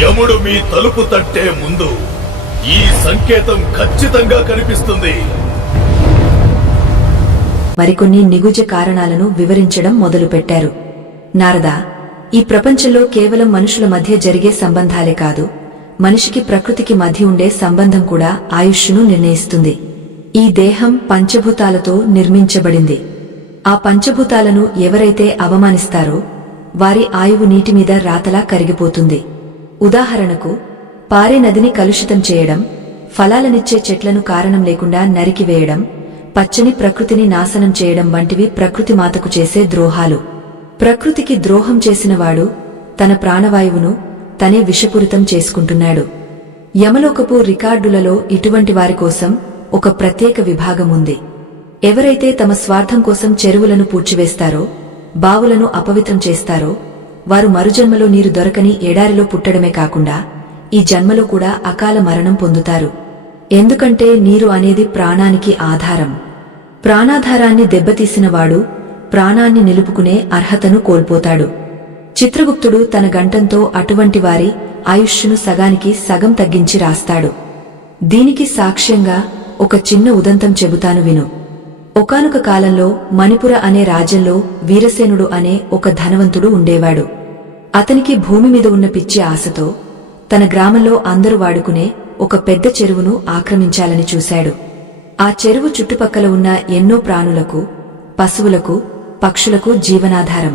యముడు మీ తలుపు తట్టే ముందు ఈ సంకేతం ఖచ్చితంగా కనిపిస్తుంది. మరికొన్ని నిగుజ కారణాలను వివరించడం మొదలుపెట్టారు. నారదా, ఈ ప్రపంచంలో కేవలం మనుషుల మధ్య జరిగే సంబంధాలే కాదు, మనిషికి ప్రకృతికి మధ్య ఉండే సంబంధం కూడా ఆయుష్ను నిర్ణయిస్తుంది. ఈ దేహం పంచభూతాలతో నిర్మించబడింది. ఆ పంచభూతాలను ఎవరైతే అవమానిస్తారో వారి ఆయువు నీటిమీద రాతలా కరిగిపోతుంది. ఉదాహరణకు, పారే నదిని కలుషితం చేయడం, ఫలాలనిచ్చే చెట్లను కారణం లేకుండా నరికివేయడం, పచ్చని ప్రకృతిని నాశనం చేయడం వంటివి ప్రకృతి మాతకు చేసే ద్రోహాలు. ప్రకృతికి ద్రోహం చేసినవాడు తన ప్రాణవాయువును తనే విషపూరితం చేసుకుంటున్నాడు. యమలోకపు రికార్డులలో ఇటువంటి వారి కోసం ఒక ప్రత్యేక విభాగం ఉంది. ఎవరైతే తమ స్వార్థం కోసం చెరువులను పూడ్చివేస్తారో, బావులను అపవిత్రం చేస్తారో వారు మరుజన్మలో నీరు దొరకని ఎడారిలో పుట్టడమే కాకుండా ఈ జన్మలో కూడా అకాల మరణం పొందుతారు. ఎందుకంటే నీరు అనేది ప్రాణానికి ఆధారం. ప్రాణాధారాన్ని దెబ్బతీసినవాడు ప్రాణాన్ని నిలుపుకునే అర్హతను కోల్పోతాడు. చిత్రగుప్తుడు తన గంటంతో అటువంటి వారి ఆయుష్ను సగానికి సగం తగ్గించి రాస్తాడు. దీనికి సాక్ష్యంగా ఒక చిన్న ఉదంతం చెబుతాను విను. ఒకానొక కాలంలో మణిపుర అనే రాజ్యంలో వీరసేనుడు అనే ఒక ధనవంతుడు ఉండేవాడు. అతనికి భూమి మీద ఉన్న పిచ్చి ఆశతో తన గ్రామంలో అందరూ వాడుకునే ఒక పెద్ద చెరువును ఆక్రమించాలని చూశాడు. ఆ చెరువు చుట్టుపక్కల ఉన్న ఎన్నో ప్రాణులకు, పశువులకు, పక్షులకు జీవనాధారం.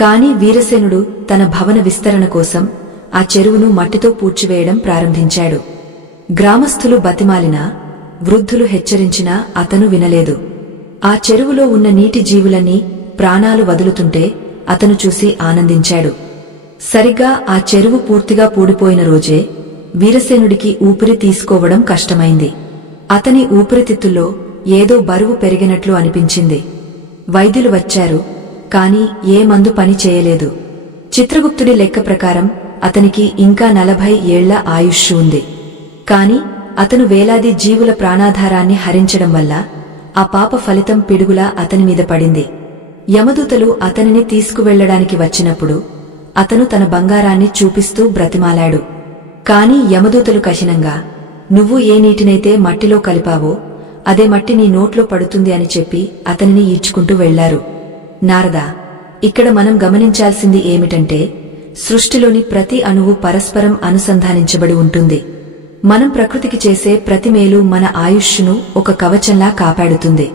కాని వీరసేనుడు తన భవన విస్తరణ కోసం ఆ చెరువును మట్టితో పూడ్చివేయడం ప్రారంభించాడు. గ్రామస్థులు బతిమాలినా, వృద్ధులు హెచ్చరించినా అతను వినలేదు. ఆ చెరువులో ఉన్న నీటి జీవులన్నీ ప్రాణాలు వదులుతుంటే అతను చూసి ఆనందించాడు. సరిగ్గా ఆ చెరువు పూర్తిగా పూడిపోయిన రోజే వీరసేనుడికి ఊపిరి తీసుకోవడం కష్టమైంది. అతని ఊపిరితిత్తుల్లో ఏదో బరువు పెరిగినట్లు అనిపించింది. వైద్యులు వచ్చారు, కాని ఏ మందు పని చేయలేదు. చిత్రగుప్తుడి లెక్క ప్రకారం అతనికి ఇంకా 40 ఏళ్ల ఆయుష్ ఉంది. కాని అతను వేలాది జీవుల ప్రాణాధారాన్ని హరించడం వల్ల ఆ పాప ఫలితం పిడుగులా అతనిమీద పడింది. యమదూతలు అతనిని తీసుకువెళ్లడానికి వచ్చినప్పుడు అతను తన బంగారాన్ని చూపిస్తూ బ్రతిమాలాడు. కాని యమదూతలు కఠినంగా, నువ్వు ఏ నీటినైతే మట్టిలో కలిపావో అదే మట్టి నీ నోట్లో పడుతుంది అని చెప్పి అతనిని ఈడ్చుకుంటూ వెళ్లారు. నారదా, ఇక్కడ మనం గమనించాల్సింది ఏమిటంటే సృష్టిలోని ప్రతి అణువు పరస్పరం అనుసంధానించబడి ఉంటుంది. మనం ప్రకృతికి చేసే ప్రతి మేలు మన ఆయుష్ను ఒక కవచంలా కాపాడుతుంది.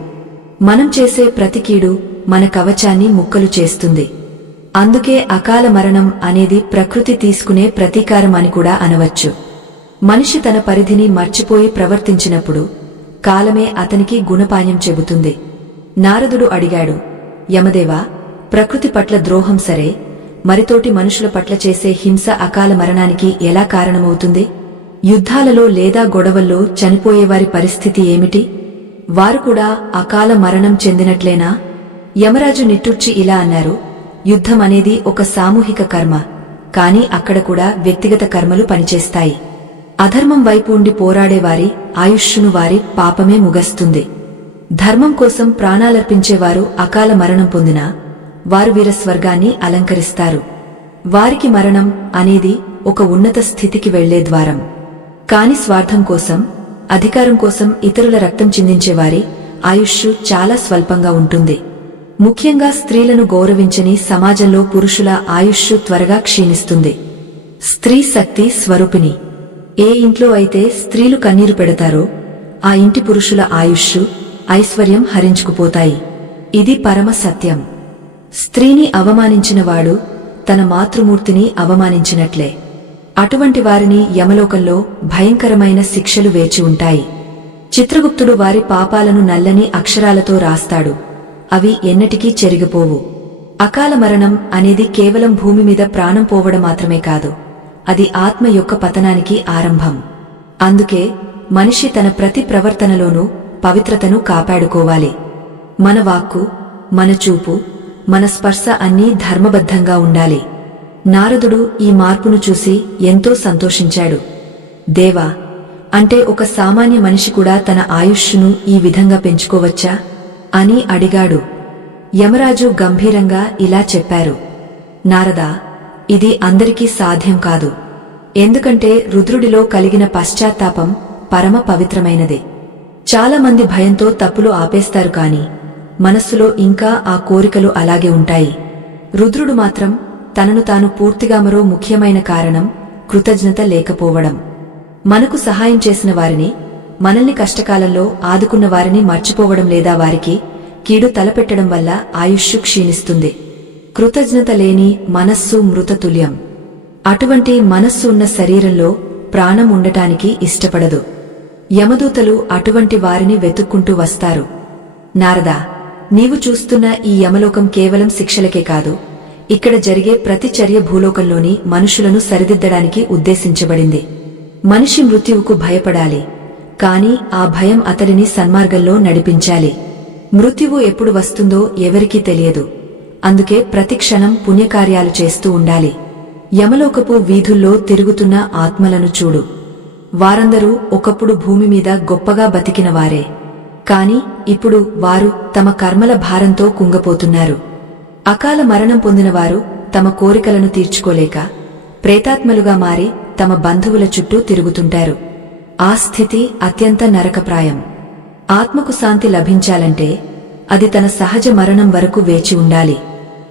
మనం చేసే ప్రతి కీడు మన కవచాన్ని ముక్కలు చేస్తుంది. అందుకే అకాల మరణం అనేది ప్రకృతి తీసుకునే ప్రతీకారం అని కూడా అనవచ్చు. మనిషి తన పరిధిని మర్చిపోయి ప్రవర్తించినప్పుడు కాలమే అతనికి గుణపాయం చెబుతుంది. నారదుడు అడిగాడు, యమదేవా, ప్రకృతి పట్ల ద్రోహం సరే, మరితోటి మనుషుల పట్ల చేసే హింస అకాల మరణానికి ఎలా కారణమవుతుంది? యుద్ధాలలో లేదా గొడవల్లో చనిపోయేవారి పరిస్థితి ఏమిటి? వారు కూడా అకాల మరణం చెందినట్లేనా? యమరాజు నిట్టూర్చి ఇలా అన్నారు, యుద్ధం అనేది ఒక సామూహిక కర్మ, కాని అక్కడ కూడా వ్యక్తిగత కర్మలు పనిచేస్తాయి. అధర్మం వైపు ఉండి పోరాడేవారి ఆయుష్ను వారి పాపమే ముగస్తుంది. ధర్మం కోసం ప్రాణాలర్పించేవారు అకాల మరణం పొందినా వారు వీరస్వర్గాన్ని అలంకరిస్తారు. వారికి మరణం అనేది ఒక ఉన్నత స్థితికి వెళ్లే ద్వారం. కాని స్వార్థం కోసం, అధికారం కోసం ఇతరుల రక్తం చిందించేవారి ఆయుష్ చాలా స్వల్పంగా ఉంటుంది. ముఖ్యంగా స్త్రీలను గౌరవించని సమాజంలో పురుషుల ఆయుష్ త్వరగా క్షీణిస్తుంది. స్త్రీ శక్తి స్వరూపిణి. ఏ ఇంట్లో అయితే స్త్రీలు కన్నీరు పెడతారో ఆ ఇంటి పురుషుల ఆయుష్, ఐశ్వర్యం హరించుకుపోతాయి. ఇది పరమ సత్యం. స్త్రీని అవమానించినవాడు తన మాతృమూర్తిని అవమానించినట్లే. అటువంటి వారిని యమలోకంలో భయంకరమైన శిక్షలు వేచి ఉంటాయి. చిత్రగుప్తుడు వారి పాపాలను నల్లని అక్షరాలతో రాస్తాడు. అవి ఎన్నటికీ చెరిగిపోవు. అకాల మరణం అనేది కేవలం భూమి మీద ప్రాణం పోవడం మాత్రమే కాదు, అది ఆత్మ యొక్క పతనానికి ఆరంభం. అందుకే మనిషి తన ప్రతి ప్రవర్తనలోనూ పవిత్రతను కాపాడుకోవాలి. మన వాక్కు, మన చూపు, మన స్పర్శ అన్నీ ధర్మబద్ధంగా ఉండాలి. నారదుడు ఈ మార్పును చూసి ఎంతో సంతోషించాడు. దేవా, అంటే ఒక సామాన్య మనిషి కూడా తన ఆయుష్ను ఈ విధంగా పెంచుకోవచ్చా అని అడిగాడు. యమరాజు గంభీరంగా ఇలా చెప్పారు, నారదా, ఇది అందరికీ సాధ్యం కాదు. ఎందుకంటే రుద్రుడిలో కలిగిన పశ్చాత్తాపం పరమ పవిత్రమైనదే. చాలా మంది భయంతో తప్పులు ఆపేస్తారు కాని మనస్సులో ఇంకా ఆ కోరికలు అలాగే ఉంటాయి. రుద్రుడు మాత్రం తనను తాను పూర్తిగా మరో ముఖ్యమైన కారణం కృతజ్ఞత లేకపోవడం. మనకు సహాయం చేసిన వారిని, మనల్ని కష్టకాలంలో ఆదుకున్న వారిని మర్చిపోవడం లేదా వారికి కీడు తలపెట్టడం వల్ల ఆయుష్షు క్షీణిస్తుంది. కృతజ్ఞత లేని మనస్సు మృతతుల్యం. అటువంటి మనస్సు ఉన్న శరీరంలో ప్రాణం ఉండటానికి ఇష్టపడదు. యమదూతలు అటువంటి వారిని వెతుక్కుంటూ వస్తారు. నారదా, నీవు చూస్తున్న ఈ యమలోకం కేవలం శిక్షలకే కాదు, ఇక్కడ జరిగే ప్రతి చర్య భూలోకంలోని మనుషులను సరిదిద్దడానికి ఉద్దేశించబడింది. మనిషి మృత్యువుకు భయపడాలి, కాని ఆ భయం అతడిని సన్మార్గంలో నడిపించాలి. మృత్యువు ఎప్పుడు వస్తుందో ఎవరికీ తెలియదు. అందుకే ప్రతిక్షణం పుణ్యకార్యాలు చేస్తూ ఉండాలి. యమలోకపు వీధుల్లో తిరుగుతున్న ఆత్మలను చూడు. వారందరూ ఒకప్పుడు భూమి మీద గొప్పగా బతికినవారే. కాని ఇప్పుడు వారు తమ కర్మల భారంతో కుంగపోతున్నారు. అకాల మరణం పొందినవారు తమ కోరికలను తీర్చుకోలేక ప్రేతాత్మలుగా మారి తమ బంధువుల చుట్టూ తిరుగుతుంటారు. ఆ స్థితి అత్యంత నరకప్రాయం. ఆత్మకు శాంతి లభించాలంటే అది తన సహజ మరణం వరకు వేచి ఉండాలి.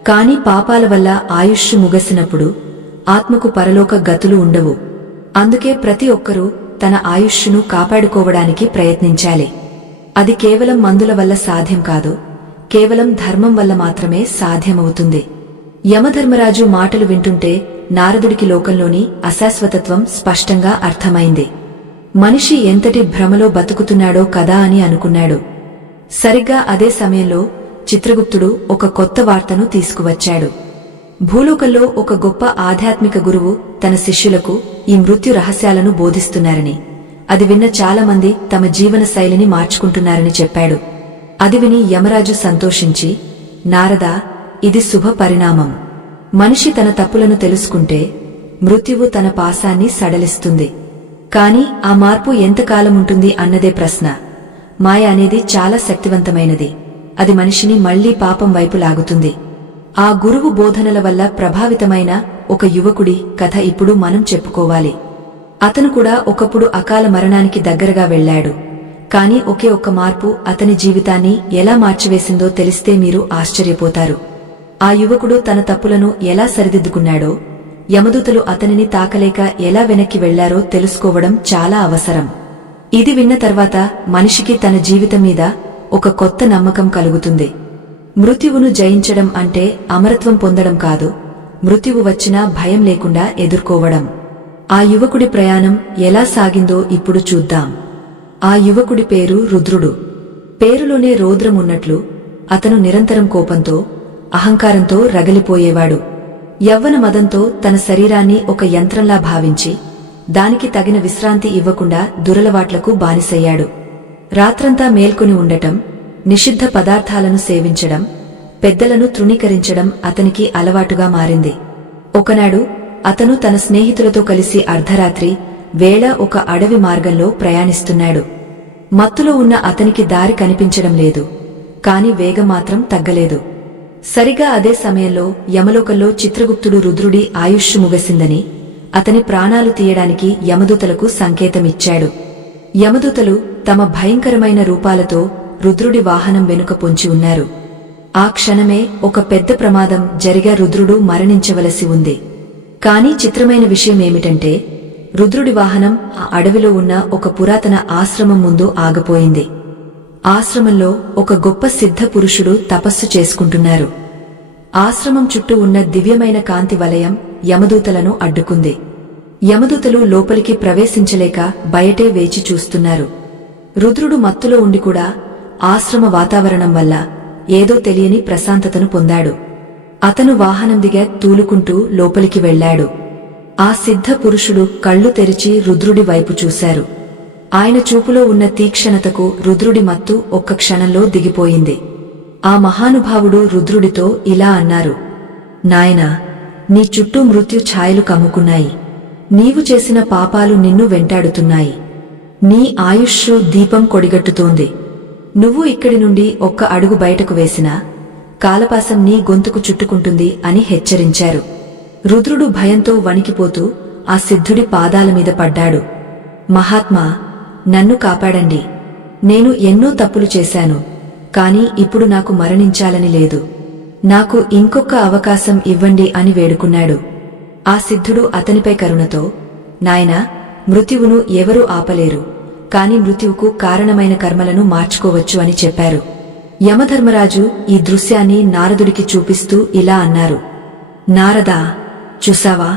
కాని పాపాల వల్ల ఆయుష్షు ముగసినప్పుడు ఆత్మకు పరలోక గతులు ఉండవు. అందుకే ప్రతి ఒక్కరూ తన ఆయుష్షును కాపాడుకోవడానికి ప్రయత్నించాలి. అది కేవలం మందుల వల్ల సాధ్యం కాదు, కేవలం ధర్మం వల్ల మాత్రమే సాధ్యమవుతుంది. యమధర్మరాజు మాటలు వింటుంటే నారదుడికి లోకంలోని అశాశ్వతత్వం స్పష్టంగా అర్థమైంది. మనిషి ఎంతటి భ్రమలో బతుకుతున్నాడో కదా అని అనుకున్నాడు. సరిగ్గా అదే సమయంలో చిత్రగుప్తుడు ఒక కొత్త వార్తను తీసుకువచ్చాడు. భూలోకంలో ఒక గొప్ప ఆధ్యాత్మిక గురువు తన శిష్యులకు ఈ మృత్యు రహస్యాలను బోధిస్తున్నారని, అది విన్న చాలామంది తమ జీవన శైలిని మార్చుకుంటున్నారని చెప్పాడు. అది విని యమరాజు సంతోషించి, నారదా, ఇది శుభ పరిణామం. మనిషి తన తప్పులను తెలుసుకుంటే మృత్యువు తన పాశాన్ని సడలిస్తుంది. కాని ఆ మార్పు ఎంతకాలముంటుంది అన్నదే ప్రశ్న. మాయ అనేది చాలా శక్తివంతమైనది. అది మనిషిని మళ్లీ పాపం వైపు లాగుతుంది. ఆ గురువు బోధనల వల్ల ప్రభావితమైన ఒక యువకుడి కథ ఇప్పుడు మనం చెప్పుకోవాలి. అతను కూడా ఒకప్పుడు అకాల మరణానికి దగ్గరగా వెళ్లాడు. కాని ఒకే ఒక్క మార్పు అతని జీవితాన్ని ఎలా మార్చివేసిందో తెలిస్తే మీరు ఆశ్చర్యపోతారు. ఆ యువకుడు తన తప్పులను ఎలా సరిదిద్దుకున్నాడో, యమదూతలు అతనిని తాకలేక ఎలా వెనక్కి వెళ్లారో తెలుసుకోవడం చాలా అవసరం. ఇది విన్న తర్వాత మనిషికి తన జీవితం మీద ఒక కొత్త నమ్మకం కలుగుతుంది. మృత్యువును జయించడం అంటే అమరత్వం పొందడం కాదు, మృత్యువు వచ్చినా భయం లేకుండా ఎదుర్కోవడం. ఆ యువకుడి ప్రయాణం ఎలా సాగిందో ఇప్పుడు చూద్దాం. ఆ యువకుడి పేరు రుద్రుడు. పేరులోనే రౌద్రమున్నట్లు అతను నిరంతరం కోపంతో, అహంకారంతో రగిలిపోయేవాడు. యవ్వన మదంతో తన శరీరాన్ని ఒక యంత్రంలా భావించి దానికి తగిన విశ్రాంతి ఇవ్వకుండా దురలవాట్లకు బానిసయ్యాడు. రాత్రంతా మేల్కొని ఉండటం, నిషిద్ధ పదార్థాలను సేవించడం, పెద్దలను తృణీకరించడం అతనికి అలవాటుగా మారింది. ఒకనాడు అతను తన స్నేహితులతో కలిసి అర్ధరాత్రి వేళ ఒక అడవి మార్గంలో ప్రయాణిస్తున్నాడు. మత్తులో ఉన్న అతనికి దారి కనిపించడం లేదు, కాని వేగం మాత్రం తగ్గలేదు. సరిగా అదే సమయంలో యమలోకంలో చిత్రగుప్తుడు రుద్రుడి ఆయుష్షు ముగసిందని, అతని ప్రాణాలు తీయడానికి యమదూతలకు సంకేతమిచ్చాడు. యమదూతలు తమ భయంకరమైన రూపాలతో రుద్రుడి వాహనం వెనుక పొంచి ఉన్నారు. ఆ క్షణమే ఒక పెద్ద ప్రమాదం జరిగా రుద్రుడు మరణించవలసి ఉంది. కాని చిత్రమైన విషయమేమిటంటే, రుద్రుడి వాహనం ఆ అడవిలో ఉన్న ఒక పురాతన ఆశ్రమం ముందు ఆగిపోయింది. ఆశ్రమంలో ఒక గొప్ప సిద్ధ పురుషుడు తపస్సు చేసుకుంటున్నారు. ఆశ్రమం చుట్టూ ఉన్న దివ్యమైన కాంతి వలయం యమదూతలను అడ్డుకుంది. యమదూతలు లోపలికి ప్రవేశించలేక బయటే వేచి చూస్తున్నారు. రుద్రుడు మత్తులో ఉండి కూడా ఆశ్రమ వాతావరణం వల్ల ఏదో తెలియని ప్రశాంతతను పొందాడు. అతను వాహనం దిగ తూలుకుంటూ లోపలికి వెళ్లాడు. ఆ సిద్ధ పురుషుడు కళ్ళు తెరిచి రుద్రుడి వైపు చూశారు. ఆయన చూపులో ఉన్న తీక్షణతకు రుద్రుడి మత్తు ఒక్క క్షణంలో దిగిపోయింది. ఆ మహానుభావుడు రుద్రుడితో ఇలా అన్నారు, నాయనా, నీ చుట్టూ మృత్యు ఛాయలు కమ్ముకున్నాయి. నీవు చేసిన పాపాలు నిన్ను వెంటాడుతున్నాయి. నీ ఆయుష్షు దీపం కొడిగట్టుతోంది. నువ్వు ఇక్కడి నుండి ఒక్క అడుగు బయటకు వేసినా కాలపాసం నీ గొంతుకు చుట్టుకుంటుంది అని హెచ్చరించారు. రుద్రుడు భయంతో వణికిపోతూ ఆ సిద్ధుడి పాదాల మీద పడ్డాడు. మహాత్మా, నన్ను కాపాడండి. నేను ఎన్నో తప్పులు చేశాను, కాని ఇప్పుడు నాకు మరణించాలని లేదు. నాకు ఇంకొక అవకాశం ఇవ్వండి అని వేడుకున్నాడు. ఆ సిద్ధుడు అతనిపై కరుణతో, నాయనా, మృత్యువును ఎవరూ ఆపలేరు, కాని మృత్యువుకు కారణమైన కర్మలను మార్చుకోవచ్చు అని చెప్పారు. యమధర్మరాజు ఈ దృశ్యాన్ని నారదుడికి చూపిస్తూ ఇలా అన్నారు. నారదా, చూసావా,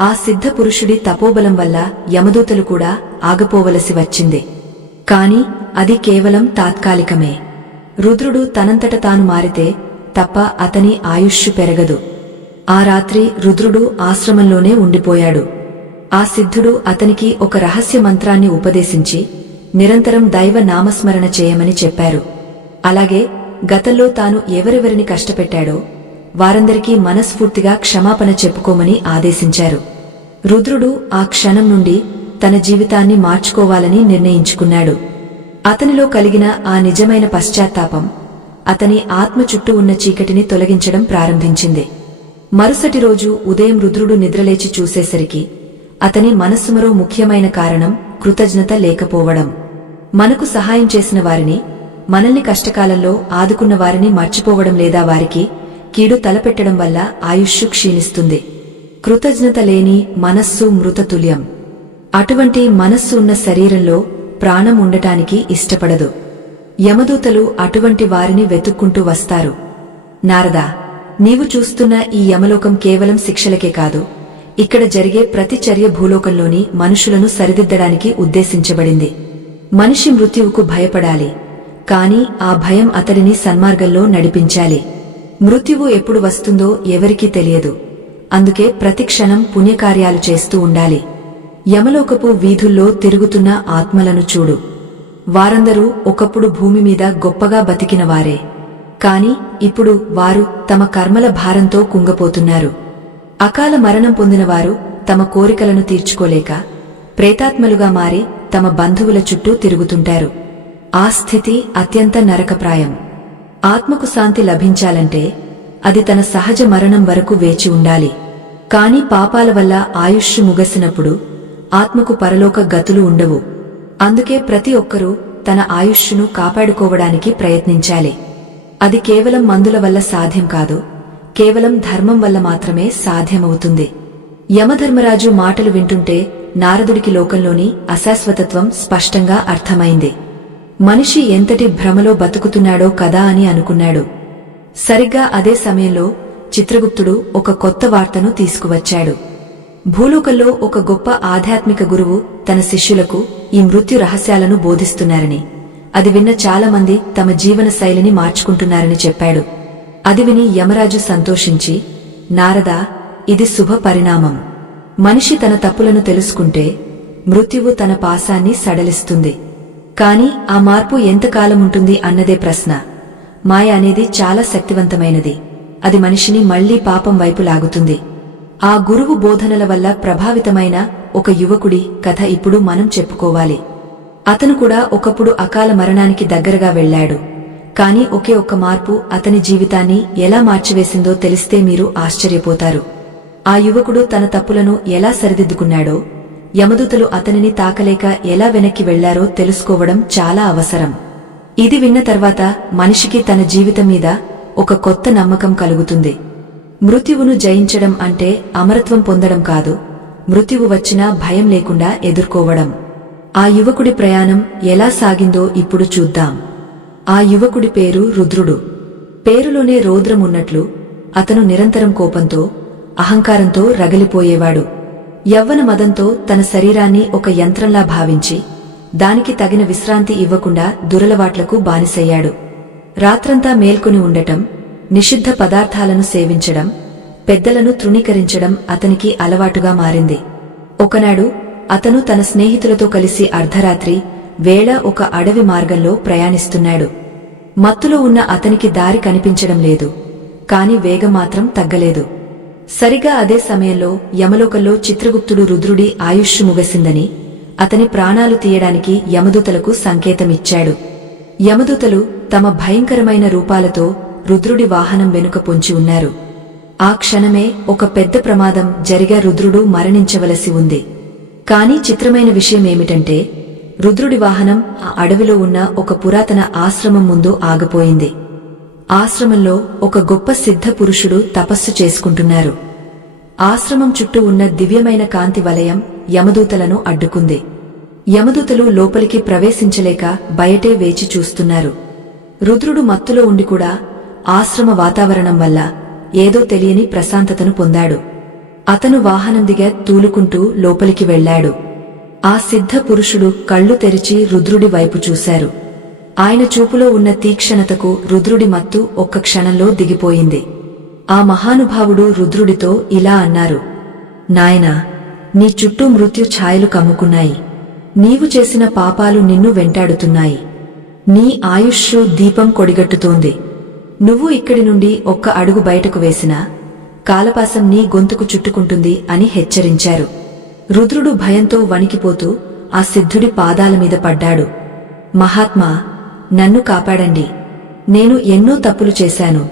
ఆ సిద్ధ పురుషుడి తపోబలం వల్ల యమదూతలు కూడా ఆగపోవలసి వచ్చింది. కాని అది కేవలం తాత్కాలికమే. రుద్రుడు తనంతట తాను మారితే తప్ప అతని ఆయుష్షు పెరగదు. ఆ రాత్రి రుద్రుడు ఆశ్రమంలోనే ఉండిపోయాడు. ఆ సిద్ధుడు అతనికి ఒక రహస్య మంత్రాన్ని ఉపదేశించి నిరంతరం దైవ నామస్మరణ చేయమని చెప్పారు. అలాగే గతంలో తాను ఎవరెవరిని కష్టపెట్టాడో వారందరికీ మనస్ఫూర్తిగా క్షమాపణ చెప్పుకోమని ఆదేశించారు. రుద్రుడు ఆ క్షణం నుండి తన జీవితాన్ని మార్చుకోవాలని నిర్ణయించుకున్నాడు. అతనిలో కలిగిన ఆ నిజమైన పశ్చాత్తాపం అతని ఆత్మ చుట్టూ ఉన్న చీకటిని తొలగించడం ప్రారంభించింది. మరుసటి రోజు ఉదయం రుద్రుడు నిద్రలేచి చూసేసరికి అతని మనస్సు మరో ముఖ్యమైన కారణం కృతజ్ఞత లేకపోవడం. మనకు సహాయం చేసిన వారిని, మనల్ని కష్టకాలంలో ఆదుకున్న వారిని మర్చిపోవడం లేదా వారికి కీడు తలపెట్టడం వల్ల ఆయుష్షు క్షీణిస్తుంది. కృతజ్ఞత లేని మనస్సు మృతతుల్యం. అటువంటి మనస్సు ఉన్న శరీరంలో ప్రాణం ఉండటానికి ఇష్టపడదు. యమదూతలు అటువంటి వారిని వెతుక్కుంటూ వస్తారు. నారదా, నీవు చూస్తున్న ఈ యమలోకం కేవలం శిక్షలకే కాదు, ఇక్కడ జరిగే ప్రతి చర్య భూలోకంలోని మనుషులను సరిదిద్దడానికి ఉద్దేశించబడింది. మనిషి మృత్యువుకు భయపడాలి, కాని ఆ భయం అతడిని సన్మార్గంలో నడిపించాలి. మృత్యువు ఎప్పుడు వస్తుందో ఎవరికీ తెలియదు. అందుకే ప్రతి క్షణం పుణ్యకార్యాలు చేస్తూ ఉండాలి. యమలోకపు వీధుల్లో తిరుగుతున్న ఆత్మలను చూడు. వారందరూ ఒకప్పుడు భూమి మీద గొప్పగా బతికినవారే, కాని ఇప్పుడు వారు తమ కర్మల భారంతో కుంగపోతున్నారు. అకాల మరణం పొందినవారు తమ కోరికలను తీర్చుకోలేక ప్రేతాత్మలుగా మారి తమ బంధువుల చుట్టూ తిరుగుతుంటారు. ఆ స్థితి అత్యంత నరకప్రాయం. ఆత్మకు శాంతి లభించాలంటే అది తన సహజ మరణం వరకు వేచి ఉండాలి. కాని పాపాల వల్ల ఆయుష్షు ముగసినప్పుడు ఆత్మకు పరలోక గతులు ఉండవు. అందుకే ప్రతి ఒక్కరూ తన ఆయుష్షును కాపాడుకోవడానికి ప్రయత్నించాలి. అది కేవలం మందుల వల్ల సాధ్యం కాదు, కేవలం ధర్మం వల్ల మాత్రమే సాధ్యమవుతుంది. యమధర్మరాజు మాటలు వింటుంటే నారదుడికి లోకంలోని అశాశ్వతత్వం స్పష్టంగా అర్థమైంది. మనిషి ఎంతటి భ్రమలో బతుకుతున్నాడో కదా అని అనుకున్నాడు. సరిగ్గా అదే సమయంలో చిత్రగుప్తుడు ఒక కొత్త వార్తను తీసుకువచ్చాడు. భూలోకంలో ఒక గొప్ప ఆధ్యాత్మిక గురువు తన శిష్యులకు ఈ మృత్యు రహస్యాలను బోధిస్తున్నారని, అది విన్న చాలామంది తమ జీవన శైలిని మార్చుకుంటున్నారని చెప్పాడు. అది విని యమరాజు సంతోషించి, నారదా, ఇది శుభ పరిణామం. మనిషి తన తప్పులను తెలుసుకుంటే మృత్యువు తన పాశాన్ని సడలిస్తుంది. కాని ఆ మార్పు ఎంతకాలముంటుంది అన్నదే ప్రశ్న. మాయ అనేది చాలా శక్తివంతమైనది. అది మనిషిని మళ్లీ పాపం వైపు లాగుతుంది. ఆ గురువు బోధనల వల్ల ప్రభావితమైన ఒక యువకుడి కథ ఇప్పుడు మనం చెప్పుకోవాలి. అతను కూడా ఒకప్పుడు అకాల మరణానికి దగ్గరగా వెళ్లాడు. కాని ఒకే ఒక్క మార్పు అతని జీవితాన్ని ఎలా మార్చివేసిందో తెలిస్తే మీరు ఆశ్చర్యపోతారు. ఆ యువకుడు తన తప్పులను ఎలా సరిదిద్దుకున్నాడో, యమదూతలు అతనిని తాకలేక ఎలా వెనక్కి వెళ్లారో తెలుసుకోవడం చాలా అవసరం. ఇది విన్న తర్వాత మనిషికి తన జీవితం మీద ఒక కొత్త నమ్మకం కలుగుతుంది. మృత్యువును జయించడం అంటే అమరత్వం పొందడం కాదు, మృత్యువు వచ్చినా భయం లేకుండా ఎదుర్కోవడం. ఆ యువకుడి ప్రయాణం ఎలా సాగిందో ఇప్పుడు చూద్దాం. ఆ యువకుడి పేరు రుద్రుడు. పేరులోనే రౌద్రం ఉన్నట్లు అతను నిరంతరం కోపంతో, అహంకారంతో రగిలిపోయేవాడు. యవ్వన మదంతో తన శరీరాన్ని ఒక యంత్రంలా భావించి దానికి తగిన విశ్రాంతి ఇవ్వకుండా దురలవాట్లకు బానిసయ్యాడు. రాత్రంతా మేల్కొని ఉండటం, నిషిద్ధ పదార్థాలను సేవించడం, పెద్దలను తృణీకరించడం అతనికి అలవాటుగా మారింది. ఒకనాడు అతను తన స్నేహితులతో కలిసి అర్ధరాత్రి వేళ ఒక అడవి మార్గంలో ప్రయాణిస్తున్నాడు. మత్తులో ఉన్న అతనికి దారి కనిపించడం లేదు, కాని వేగం మాత్రం తగ్గలేదు. సరిగా అదే సమయంలో యమలోకంలో చిత్రగుప్తుడు రుద్రుడి ఆయుష్షు ముగసిందని, అతని ప్రాణాలు తీయడానికి యమదూతలకు సంకేతమిచ్చాడు. యమదూతలు తమ భయంకరమైన రూపాలతో రుద్రుడి వాహనం వెనుక పొంచి ఉన్నారు. ఆ క్షణమే ఒక పెద్ద ప్రమాదం జరిగా రుద్రుడు మరణించవలసి ఉంది. కాని చిత్రమైన విషయమేమిటంటే రుద్రుడి వాహనం ఆ అడవిలో ఉన్న ఒక పురాతన ఆశ్రమం ముందు ఆగిపోయింది. ఆశ్రమంలో ఒక గొప్ప సిద్ధ పురుషుడు తపస్సు చేసుకుంటున్నారు. ఆశ్రమం చుట్టూ ఉన్న దివ్యమైన కాంతి వలయం యమదూతలను అడ్డుకుంది. యమదూతలు లోపలికి ప్రవేశించలేక బయటే వేచి చూస్తున్నారు. రుద్రుడు మత్తులో ఉండి కూడా ఆశ్రమ వాతావరణం వల్ల ఏదో తెలియని ప్రశాంతతను పొందాడు. అతను వాహనం దిగ తూలుకుంటూ లోపలికి వెళ్లాడు. ఆ సిద్ధ పురుషుడు కళ్ళు తెరిచి రుద్రుడి వైపు చూశారు. ఆయన చూపులో ఉన్న తీక్షణతకు రుద్రుడి మత్తు ఒక్క క్షణంలో దిగిపోయింది. ఆ మహానుభావుడు రుద్రుడితో ఇలా అన్నారు, నాయనా, నీ చుట్టూ మృత్యు ఛాయలు కమ్ముకున్నాయి. నీవు చేసిన పాపాలు నిన్ను వెంటాడుతున్నాయి. నీ ఆయుష్షు దీపం కొడిగట్టుతోంది. నువ్వు ఇక్కడి నుండి ఒక్క అడుగు బయటకు వేసినా కాలపాసం నీ గొంతుకు చుట్టుకుంటుంది అని హెచ్చరించారు. రుద్రుడు భయంతో వణికిపోతూ ఆ సిద్ధుడి పాదాల మీద పడ్డాడు. మహాత్మా, నన్ను కాపాడండి. నేను ఎన్నో తప్పులు చేశాను,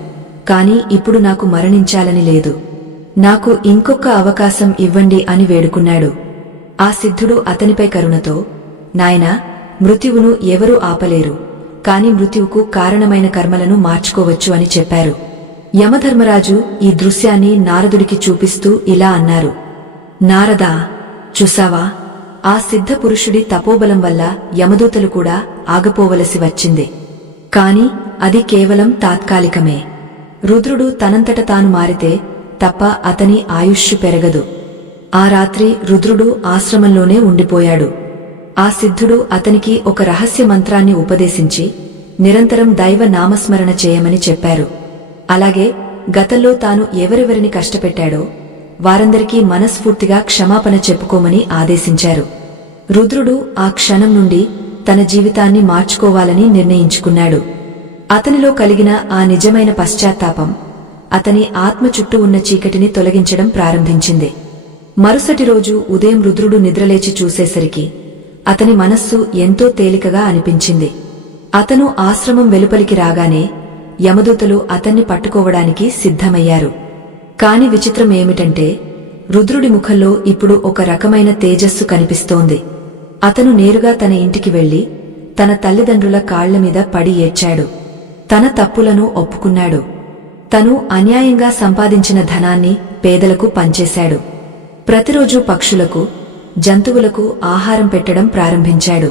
కాని ఇప్పుడు నాకు మరణించాలని లేదు. నాకు ఇంకొక అవకాశం ఇవ్వండి అని వేడుకున్నాడు. ఆ సిద్ధుడు అతనిపై కరుణతో, నాయనా, మృత్యువును ఎవరూ ఆపలేరు, కాని మృత్యువుకు కారణమైన కర్మలను మార్చుకోవచ్చు అని చెప్పారు. యమధర్మరాజు ఈ దృశ్యాన్ని నారదుడికి చూపిస్తూ ఇలా అన్నారు, నారదా, చూసావా, ఆ సిద్ధ పురుషుడి తపోబలం వల్ల యమదూతలు కూడా ఆగపోవలసి వచ్చింది. కాని అది కేవలం తాత్కాలికమే. రుద్రుడు తనంతట తాను మారితే తప్ప అతని ఆయుష్షు పెరగదు. ఆ రాత్రి రుద్రుడు ఆశ్రమంలోనే ఉండిపోయాడు. ఆ సిద్ధుడు అతనికి ఒక రహస్య మంత్రాన్ని ఉపదేశించి నిరంతరం దైవ నామస్మరణ చేయమని చెప్పారు. అలాగే గతంలో తాను ఎవరెవరిని కష్టపెట్టాడో వారందరికీ మనస్ఫూర్తిగా క్షమాపణ చెప్పుకోమని ఆదేశించారు. రుద్రుడు ఆ క్షణం నుండి తన జీవితాన్ని మార్చుకోవాలని నిర్ణయించుకున్నాడు. అతనిలో కలిగిన ఆ నిజమైన పశ్చాత్తాపం అతని ఆత్మ చుట్టూ ఉన్న చీకటిని తొలగించడం ప్రారంభించింది. మరుసటి రోజు ఉదయం రుద్రుడు నిద్రలేచి చూసేసరికి అతని మనస్సు ఎంతో తేలికగా అనిపించింది. అతను ఆశ్రమం వెలుపలికి రాగానే యమదూతలు అతన్ని పట్టుకోవడానికి సిద్ధమయ్యారు. కాని విచిత్రం ఏమిటంటే రుద్రుడి ముఖంలో ఇప్పుడు ఒక రకమైన తేజస్సు కనిపిస్తోంది. అతను నేరుగా తన ఇంటికి వెళ్లి తన తల్లిదండ్రుల కాళ్లమీద పడి ఏడ్చాడు. తన తప్పులను ఒప్పుకున్నాడు. తను అన్యాయంగా సంపాదించిన ధనాన్ని పేదలకు పంచేశాడు. ప్రతిరోజూ పక్షులకు, జంతువులకు ఆహారం పెట్టడం ప్రారంభించాడు.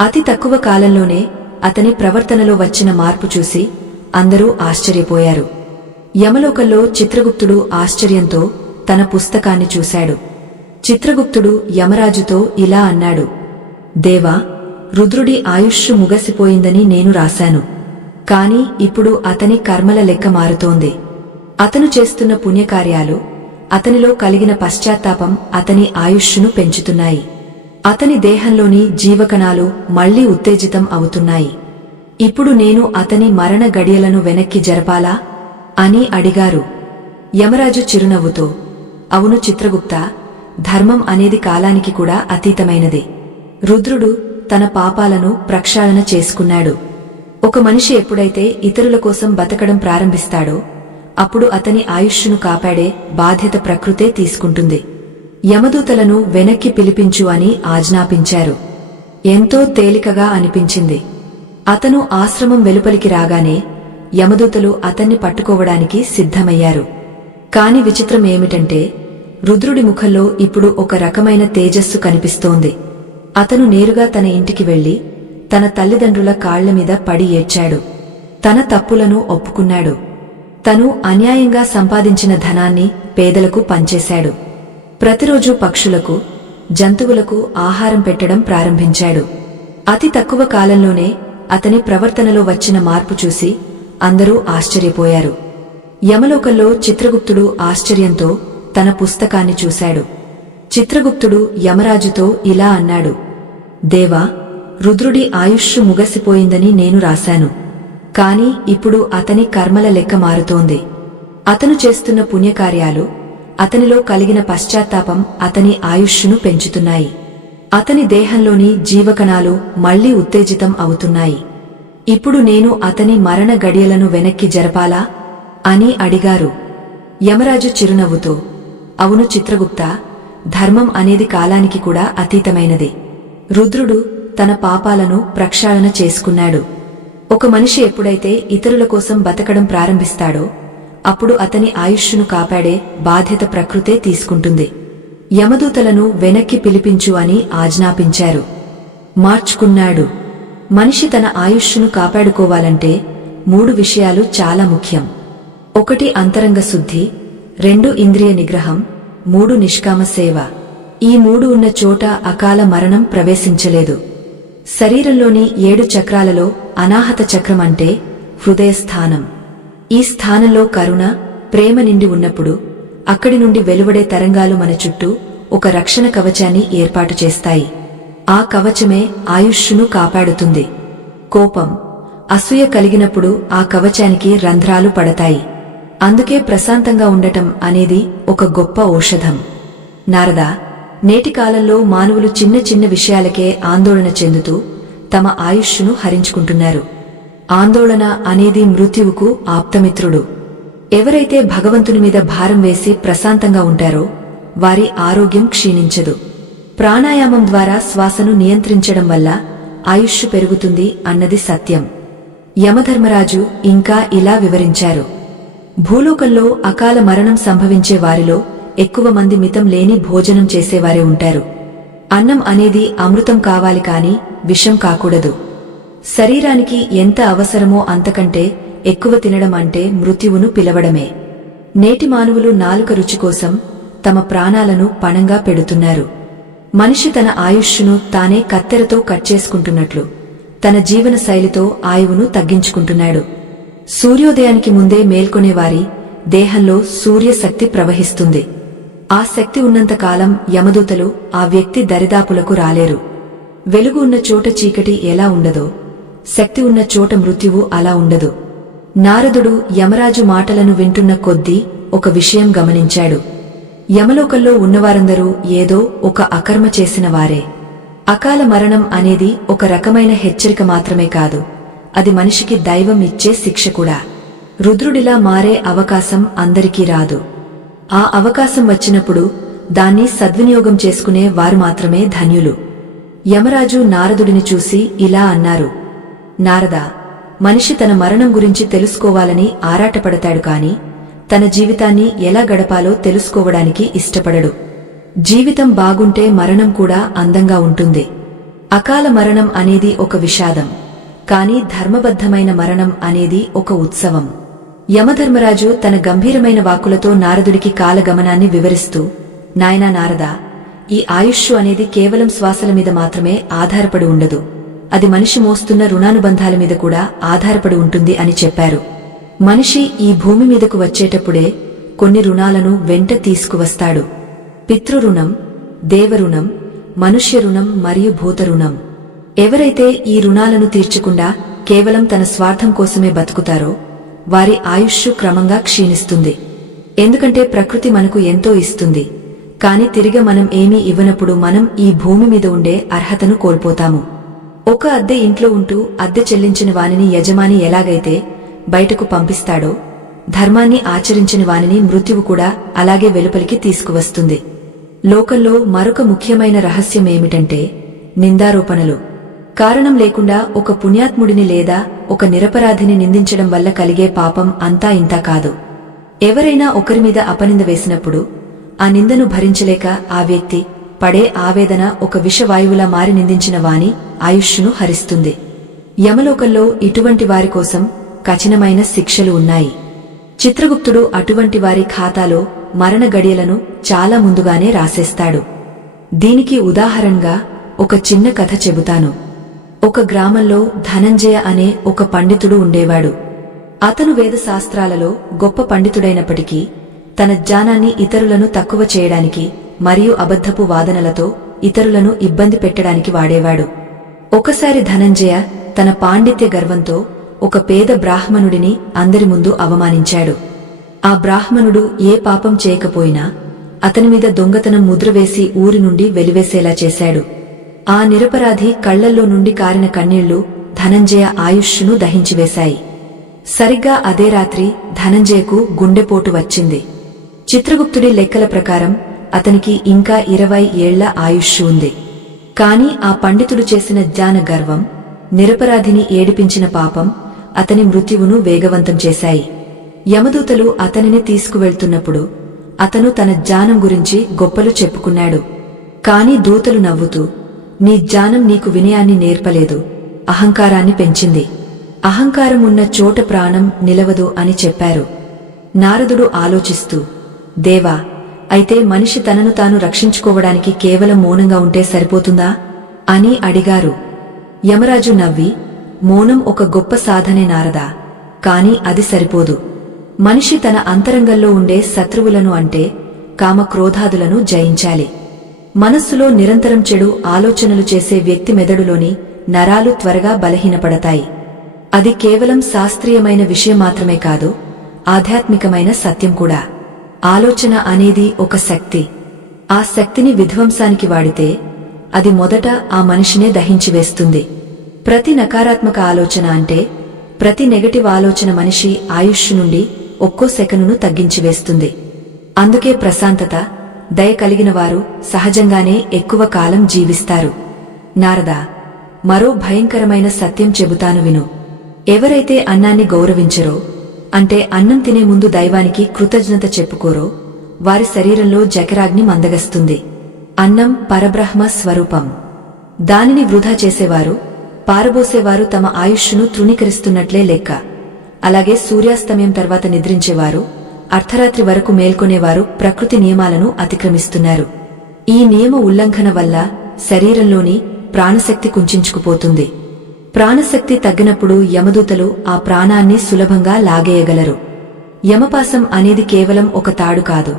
అతి తక్కువ కాలంలోనే అతని ప్రవర్తనలో వచ్చిన మార్పు చూసి అందరూ ఆశ్చర్యపోయారు. యమలోకంలో చిత్రగుప్తుడు ఆశ్చర్యంతో తన పుస్తకాన్ని చూశాడు. చిత్రగుప్తుడు యమరాజుతో ఇలా అన్నాడు, దేవా, రుద్రుడి ఆయుష్షు ముగసిపోయిందని నేను రాశాను. కాని ఇప్పుడు అతని కర్మల లెక్క మారుతోంది. అతను చేస్తున్న పుణ్యకార్యాలు, అతనిలో కలిగిన పశ్చాత్తాపం అతని ఆయుష్షును పెంచుతున్నాయి. అతని దేహంలోని జీవకణాలు మళ్లీ ఉత్తేజితం అవుతున్నాయి. ఇప్పుడు నేను అతని మరణ గడియలను వెనక్కి జరపాలా అని అడిగారు. యమరాజు చిరునవ్వుతో, అవును చిత్రగుప్త, ధర్మం అనేది కాలానికి కూడా అతీతమైనది. రుద్రుడు తన పాపాలను ప్రక్షాళన చేసుకున్నాడు. ఒక మనిషి ఎప్పుడైతే ఇతరుల కోసం బతకడం ప్రారంభిస్తాడో అప్పుడు అతని ఆయుష్షును కాపాడే బాధ్యత ప్రకృతే తీసుకుంటుంది. యమదూతలను వెనక్కి పిలిపించు అని ఆజ్ఞాపించారు. ఎంతో తేలికగా అనిపించింది. అతను ఆశ్రమం వెలుపలికి రాగానే యమదూతలు అతన్ని పట్టుకోవడానికి సిద్ధమయ్యారు. కాని విచిత్రం ఏమిటంటే రుద్రుడి ముఖంలో ఇప్పుడు ఒక రకమైన తేజస్సు కనిపిస్తోంది. అతను నేరుగా తన ఇంటికి వెళ్లి తన తల్లిదండ్రుల కాళ్లమీద పడి ఏడ్చాడు. తన తప్పులను ఒప్పుకున్నాడు. తను అన్యాయంగా సంపాదించిన ధనాన్ని పేదలకు పంచేశాడు. ప్రతిరోజూ పక్షులకు, జంతువులకు ఆహారం పెట్టడం ప్రారంభించాడు. అతి తక్కువ కాలంలోనే అతని ప్రవర్తనలో వచ్చిన మార్పు చూసి అందరూ ఆశ్చర్యపోయారు. యమలోకంలో చిత్రగుప్తుడు ఆశ్చర్యంతో తన పుస్తకాన్ని చూశాడు. చిత్రగుప్తుడు యమరాజుతో ఇలా అన్నాడు, దేవా, రుద్రుడి ఆయుష్షు ముగసిపోయిందని నేను రాశాను. కాని ఇప్పుడు అతని కర్మల లెక్క మారుతోంది. అతను చేస్తున్న పుణ్యకార్యాలు, అతనిలో కలిగిన పశ్చాత్తాపం అతని ఆయుష్షును పెంచుతున్నాయి. అతని దేహంలోని జీవకణాలు మళ్లీ ఉత్తేజితం అవుతున్నాయి. ఇప్పుడు నేను అతని మరణ గడియలను వెనక్కి జరపాలా అని అడిగారు. యమరాజు చిరునవ్వుతో, అవును చిత్రగుప్త, ధర్మం అనేది కాలానికి కూడా అతీతమైనది. రుద్రుడు తన పాపాలను ప్రక్షాళన చేసుకున్నాడు. ఒక మనిషి ఎప్పుడైతే ఇతరుల కోసం బతకడం ప్రారంభిస్తాడో అప్పుడు అతని ఆయుష్షును కాపాడే బాధ్యత ప్రకృతే తీసుకుంటుంది. యమదూతలను వెనక్కి పిలిపించు అని ఆజ్ఞాపించారు. మార్చుకున్నాడు. మనిషి తన ఆయుష్షును కాపాడుకోవాలంటే 3 విషయాలు చాలా ముఖ్యం. 1 అంతరంగ శుద్ధి, 2 ఇంద్రియ నిగ్రహం, 3 నిష్కామ సేవ. ఈ 3 ఉన్న చోట అకాల మరణం ప్రవేశించలేదు. శరీరంలోని 7 చక్రాలలో అనాహత చక్రం అంటే హృదయస్థానం. ఈ స్థానంలో కరుణ, ప్రేమ నిండి ఉన్నప్పుడు అక్కడి నుండి వెలువడే తరంగాలు మన చుట్టూ ఒక రక్షణ కవచాన్ని ఏర్పాటు చేస్తాయి. ఆ కవచమే ఆయుష్షును కాపాడుతుంది. కోపం, అసూయ కలిగినప్పుడు ఆ కవచానికి రంధ్రాలు పడతాయి. అందుకే ప్రశాంతంగా ఉండటం అనేది ఒక గొప్ప ఔషధం. నారదా, నేటి కాలంలో మానవులు చిన్న చిన్న విషయాలకే ఆందోళన చెందుతూ తమ ఆయుష్షును హరించుకుంటున్నారు. ఆందోళన అనేది మృత్యువుకు ఆప్తమిత్రుడు. ఎవరైతే భగవంతుని మీద భారం వేసి ప్రశాంతంగా ఉంటారో వారి ఆరోగ్యం క్షీణించదు. ప్రాణాయామం ద్వారా శ్వాసను నియంత్రించడం వల్ల ఆయుష్షు పెరుగుతుంది అన్నది సత్యం. యమధర్మరాజు ఇంకా ఇలా వివరించారు. భూలోకంలో అకాల మరణం సంభవించే వారిలో ఎక్కువ మంది మితం లేని భోజనం చేసేవారే ఉంటారు. అన్నం అనేది అమృతం కావాలి కాని విషం కాకూడదు. శరీరానికి ఎంత అవసరమో అంతకంటే ఎక్కువ తినడం అంటే మృత్యువును పిలవడమే. నేటి మానవులు నాలుక రుచి కోసం తమ ప్రాణాలను పణంగా పెడుతున్నారు. మనిషి తన ఆయుష్షును తానే కత్తెరతో కట్ చేసుకుంటున్నట్లు తన జీవన శైలితో ఆయువును తగ్గించుకుంటున్నాడు. సూర్యోదయానికి ముందే మేల్కొనేవారి దేహంలో సూర్యశక్తి ప్రవహిస్తుంది. ఆ శక్తి ఉన్నంతకాలం యమదూతలు ఆ వ్యక్తి దరిదాపులకు రాలేరు. వెలుగు ఉన్న చోట చీకటి ఎలా ఉండదో శక్తి ఉన్న చోట మృత్యువు అలా ఉండదు. నారదుడు యమరాజు మాటలను వింటున్న కొద్దీ ఒక విషయం గమనించాడు. యమలోకంలో ఉన్నవారందరూ ఏదో ఒక అకర్మ చేసిన వారే. అకాల మరణం అనేది ఒక రకమైన హెచ్చరిక మాత్రమే కాదు, అది మనిషికి దైవం ఇచ్చే శిక్ష కూడా. రుద్రుడిలా మారే అవకాశం అందరికీ రాదు. ఆ అవకాశం వచ్చినప్పుడు దాన్ని సద్వినియోగం చేసుకునే వారు మాత్రమే ధన్యులు. యమరాజు నారదుడిని చూసి ఇలా అన్నారు. నారదా, మనిషి తన మరణం గురించి తెలుసుకోవాలని ఆరాటపడతాడు కాని తన జీవితాన్ని ఎలా గడపాలో తెలుసుకోవడానికి ఇష్టపడడు. జీవితం బాగుంటే మరణం కూడా అందంగా ఉంటుంది. అకాల మరణం అనేది ఒక విషాదం, కాని ధర్మబద్ధమైన మరణం అనేది ఒక ఉత్సవం. యమధర్మరాజు తన గంభీరమైన వాక్కులతో నారదుడికి కాలగమనాన్ని వివరిస్తూ, నాయనా నారదా, ఈ ఆయుష్షు అనేది కేవలం శ్వాసల మీద మాత్రమే ఆధారపడి ఉండదు, అది మనిషి మోస్తున్న రుణానుబంధాల మీద కూడా ఆధారపడి ఉంటుంది అని చెప్పారు. మనిషి ఈ భూమి మీదకు వచ్చేటప్పుడే కొన్ని రుణాలను వెంట తీసుకువస్తాడు. పితృరుణం, దేవరుణం, మనుష్య రుణం మరియు భూతరుణం. ఎవరైతే ఈ రుణాలను తీర్చకుండా కేవలం తన స్వార్థం కోసమే బతుకుతారో వారి ఆయుష్షు క్రమంగా క్షీణిస్తుంది. ఎందుకంటే ప్రకృతి మనకు ఎంతో ఇస్తుంది, కాని తిరిగి మనం ఏమీ ఇవ్వనప్పుడు మనం ఈ భూమి మీద ఉండే అర్హతను కోల్పోతాము. ఒక అద్దె ఇంట్లో ఉంటూ అద్దె చెల్లించిన వానిని యజమాని ఎలాగైతే బయటకు పంపిస్తాడో ధర్మాన్ని ఆచరించిన వానిని మృత్యువు కూడా అలాగే వెలుపలికి తీసుకువస్తుంది. లోకంలో మరొక ముఖ్యమైన రహస్యమేమిటంటే నిందారోపణలు. కారణం లేకుండా ఒక పుణ్యాత్ముడిని లేదా ఒక నిరపరాధిని నిందించడం వల్ల కలిగే పాపం అంతా ఇంతా కాదు. ఎవరైనా ఒకరిమీద అపనింద వేసినప్పుడు ఆ నిందను భరించలేక ఆ వ్యక్తి పడే ఆవేదన ఒక విషవాయువులా మారి నిందించిన వాని ఆయుష్షును హరిస్తుంది. యమలోకంలో ఇటువంటి వారి కోసం కఠినమైన శిక్షలు ఉన్నాయి. చిత్రగుప్తుడు అటువంటి వారి ఖాతాలో మరణ గడియలను చాలా ముందుగానే రాసేస్తాడు. దీనికి ఉదాహరణగా ఒక చిన్న కథ చెబుతాను. ఒక గ్రామంలో ధనంజయ అనే ఒక పండితుడు ఉండేవాడు. అతను వేదశాస్త్రాలలో గొప్ప పండితుడైనప్పటికీ తన జ్ఞానాన్ని ఇతరులను తక్కువ చేయడానికి మరియు అబద్ధపు వాదనలతో ఇతరులను ఇబ్బంది పెట్టడానికి వాడేవాడు. ఒకసారి ధనంజయ తన పాండిత్య గర్వంతో ఒక పేద బ్రాహ్మణుడిని అందరి ముందు అవమానించాడు. ఆ బ్రాహ్మణుడు ఏ పాపం చేయకపోయినా అతని మీద దొంగతనం ముద్రవేసి ఊరి నుండి వెలివేసేలా చేశాడు. ఆ నిరపరాధి కళ్లల్లో నుండి కారిన కన్నీళ్లు ధనంజయ ఆయుష్షును దహించివేశాయి. సరిగ్గా అదే రాత్రి ధనంజయకు గుండెపోటు వచ్చింది. చిత్రగుప్తుడి లెక్కల ప్రకారం అతనికి ఇంకా 20 ఏళ్ల ఆయుష్షు ఉంది. కాని ఆ పండితుడు చేసిన జ్ఞాన గర్వం, నిరపరాధిని ఏడిపించిన పాపం అతని మృత్యువును వేగవంతం చేశాయి. యమదూతలు అతనిని తీసుకువెళ్తున్నప్పుడు అతను తన జ్ఞానం గురించి గొప్పలు చెప్పుకున్నాడు. కాని దూతలు నవ్వుతూ, నీ జ్ఞానం నీకు వినయాన్ని నేర్పలేదు, అహంకారాన్ని పెంచింది. అహంకారం ఉన్న చోట ప్రాణం నిలవదు అని చెప్పారు. నారదుడు ఆలోచిస్తూ, దేవా, అయితే మనిషి తనను తాను రక్షించుకోవడానికి కేవలం మౌనంగా ఉంటే సరిపోతుందా అని అడిగారు. యమరాజు నవ్వి, మౌనం ఒక గొప్ప సాధనే నారదా, కాని అది సరిపోదు. మనిషి తన అంతరంగంలో ఉండే శత్రువులను అంటే కామక్రోధాదులను జయించాలి. మనస్సులో నిరంతరం చెడు ఆలోచనలు చేసే వ్యక్తి మెదడులోని నరాలు త్వరగా బలహీనపడతాయి. అది కేవలం శాస్త్రీయమైన విషయం మాత్రమే కాదు, ఆధ్యాత్మికమైన సత్యం కూడా. ఆలోచన అనేది ఒక శక్తి. ఆ శక్తిని విధ్వంసానికి వాడితే అది మొదట ఆ మనిషినే దహించివేస్తుంది. ప్రతి నకారాత్మక ఆలోచన అంటే ప్రతి నెగటివ్ ఆలోచన మనిషి ఆయుష్షు నుండి ఒక్కో సెకనును తగ్గించివేస్తుంది. అందుకే ప్రశాంతత, దయ కలిగిన వారు సహజంగానే ఎక్కువ కాలం జీవిస్తారు. నారదా, మరో భయంకరమైన సత్యం చెబుతాను విను. ఎవరైతే అన్నాన్ని గౌరవించరో, అంటే అన్నం తినే ముందు దైవానికి కృతజ్ఞత చెప్పుకోరో, వారి శరీరంలో జఠరాగ్ని మందగస్తుంది. అన్నం పరబ్రహ్మ స్వరూపం. దానిని వృధా చేసేవారు, పారబోసేవారు తమ ఆయుష్షును తృణీకరిస్తున్నట్లే లెక్క. అలాగే సూర్యాస్తమయం తర్వాత నిద్రించేవారు, అర్ధరాత్రి వరకు మేల్కొనేవారు ప్రకృతి నియమాలను అతిక్రమిస్తున్నారు. ఈ నియమ ఉల్లంఘన వల్ల శరీరంలోని ప్రాణశక్తి కుంచుకుపోతుంది. ప్రాణశక్తి తగ్గినప్పుడు యమదూతలు ఆ ప్రాణాన్ని సులభంగా లాగేయగలరు. యమపాసం అనేది కేవలం ఒక తాడు కాదు,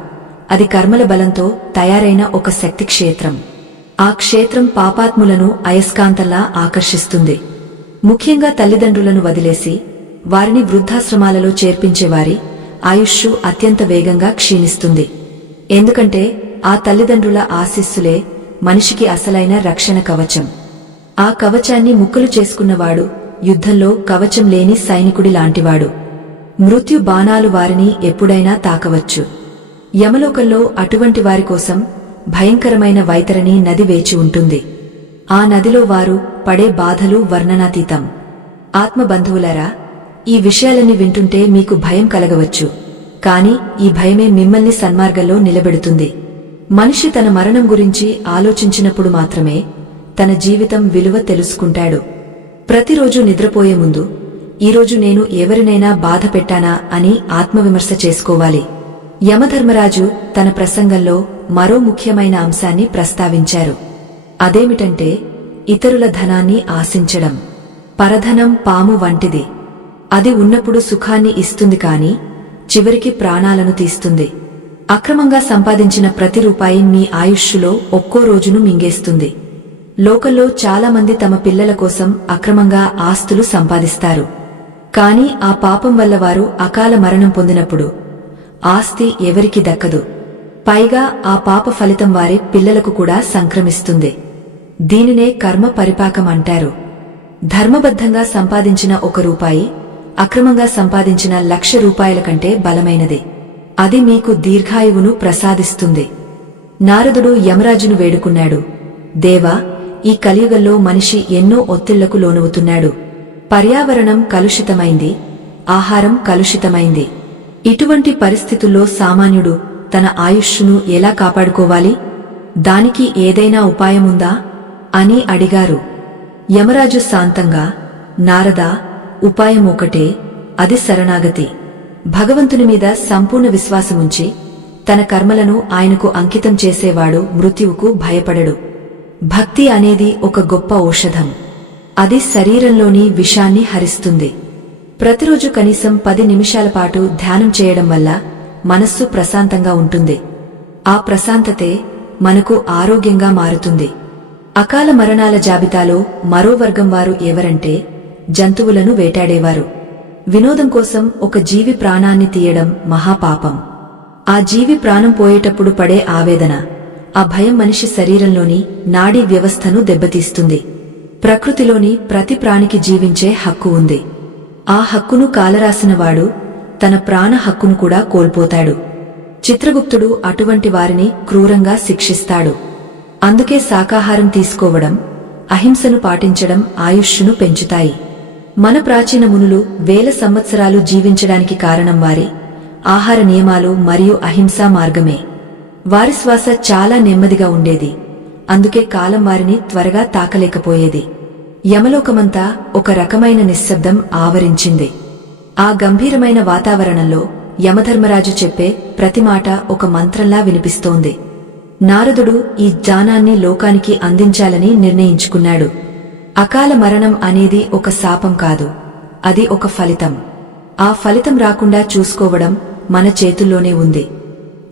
అది కర్మల బలంతో తయారైన ఒక శక్తి క్షేత్రం. ఆ క్షేత్రం పాపాత్ములను అయస్కాంతంలా ఆకర్షిస్తుంది. ముఖ్యంగా తల్లిదండ్రులను వదిలేసి వారిని వృద్ధాశ్రమాలలో చేర్పించేవారి ఆయుష్షు అత్యంత వేగంగా క్షీణిస్తుంది. ఎందుకంటే ఆ తల్లిదండ్రుల ఆశీస్సులే మనిషికి అసలైన రక్షణ కవచం. ఆ కవచాన్ని ముక్కలు చేసుకున్నవాడు యుద్ధంలో కవచం లేని సైనికుడి లాంటివాడు. మృత్యు బాణాలు వారిని ఎప్పుడైనా తాకవచ్చు. యమలోకంలో అటువంటి వారి కోసం భయంకరమైన వైతరణి నది వేచి ఉంటుంది. ఆ నదిలో వారు పడే బాధలు వర్ణనాతీతం. ఆత్మబంధువులారా, ఈ విషయాలన్నీ వింటుంటే మీకు భయం కలగవచ్చు. కాని ఈ భయమే మిమ్మల్ని సన్మార్గంలో నిలబెడుతుంది. మనిషి తన మరణం గురించి ఆలోచించినప్పుడు మాత్రమే తన జీవితం విలువ తెలుసుకుంటాడు. ప్రతిరోజు నిద్రపోయే ముందు, ఈరోజు నేను ఎవరినైనా బాధ పెట్టానా అని ఆత్మవిమర్శ చేసుకోవాలి. యమధర్మరాజు తన ప్రసంగంలో మరో ముఖ్యమైన అంశాన్ని ప్రస్తావించారు. అదేమిటంటే ఇతరుల ధనాన్ని ఆశించడం. పరధనం పాము వంటిది. అది ఉన్నప్పుడు సుఖాన్ని ఇస్తుంది కాని చివరికి ప్రాణాలను తీస్తుంది. అక్రమంగా సంపాదించిన ప్రతి రూపాయి మీ ఆయుష్షులో ఒక్కో రోజును మింగేస్తుంది. లోకంలో చాలామంది తమ పిల్లల కోసం అక్రమంగా ఆస్తులు సంపాదిస్తారు. కాని ఆ పాపం వల్ల వారు అకాల మరణం పొందినప్పుడు ఆస్తి ఎవరికి దక్కదు. పైగా ఆ పాప ఫలితం వారి పిల్లలకు కూడా సంక్రమిస్తుంది. దీనినే కర్మ పరిపాకం అంటారు. ధర్మబద్ధంగా సంపాదించిన 1 రూపాయి అక్రమంగా సంపాదించిన 1,00,000 రూపాయల కంటే బలమైనది. అది మీకు దీర్ఘాయువును ప్రసాదిస్తుంది. నారదుడు యమరాజును వేడుకున్నాడు, దేవా, ఈ కలియుగంలో మనిషి ఎన్నో ఒత్తిళ్లకు లోనవుతున్నాడు. పర్యావరణం కలుషితమైంది, ఆహారం కలుషితమైంది. ఇటువంటి పరిస్థితుల్లో సామాన్యుడు తన ఆయుష్షును ఎలా కాపాడుకోవాలి? దానికి ఏదైనా ఉపాయముందా అని అడిగారు. యమరాజు శాంతంగా, నారదా, ఉపాయం ఒకటే, అది శరణాగతి. భగవంతుని మీద సంపూర్ణ విశ్వాసముంచి తన కర్మలను ఆయనకు అంకితం చేసేవాడు మృత్యువుకు భయపడడు. భక్తి అనేది ఒక గొప్ప ఔషధం. అది శరీరంలోని విషాన్ని హరిస్తుంది. ప్రతిరోజు కనీసం 10 నిమిషాల పాటు ధ్యానం చేయడం వల్ల మనస్సు ప్రశాంతంగా ఉంటుంది. ఆ ప్రశాంతతే మనకు ఆరోగ్యంగా మారుతుంది. అకాల మరణాల జాబితాలో మరో వర్గం వారు ఎవరంటే జంతువులను వేటాడేవారు. వినోదం కోసం ఒక జీవి ప్రాణాన్ని తీయడం మహాపాపం. ఆ జీవి ప్రాణం పోయేటప్పుడు పడే ఆవేదన, ఆ భయం మనిషి శరీరంలోని నాడీ వ్యవస్థను దెబ్బతీస్తుంది. ప్రకృతిలోని ప్రతి ప్రాణికి జీవించే హక్కు ఉంది. ఆ హక్కును కాలరాసినవాడు తన ప్రాణ హక్కును కూడా కోల్పోతాడు. చిత్రగుప్తుడు అటువంటి వారిని క్రూరంగా శిక్షిస్తాడు. అందుకే శాకాహారం తీసుకోవడం, అహింసను పాటించడం ఆయుష్షును పెంచుతాయి. మన ప్రాచీన మునులు వేల సంవత్సరాలు జీవించడానికి కారణం వారి ఆహార నియమాలు మరియు అహింసా మార్గమే. వారి శ్వాస చాలా నెమ్మదిగా ఉండేది, అందుకే కాలం వారిని త్వరగా తాకలేకపోయేది. యమలోకమంతా ఒక రకమైన నిశ్శబ్దం ఆవరించింది. ఆ గంభీరమైన వాతావరణంలో యమధర్మరాజు చెప్పే ప్రతి మాట ఒక మంత్రంలా వినిపిస్తోంది. నారదుడు ఈ జ్ఞానాన్ని లోకానికి అందించాలని నిర్ణయించుకున్నాడు. అకాల మరణం అనేది ఒక శాపం కాదు, అది ఒక ఫలితం. ఆ ఫలితం రాకుండా చూసుకోవడం మన చేతుల్లోనే ఉంది.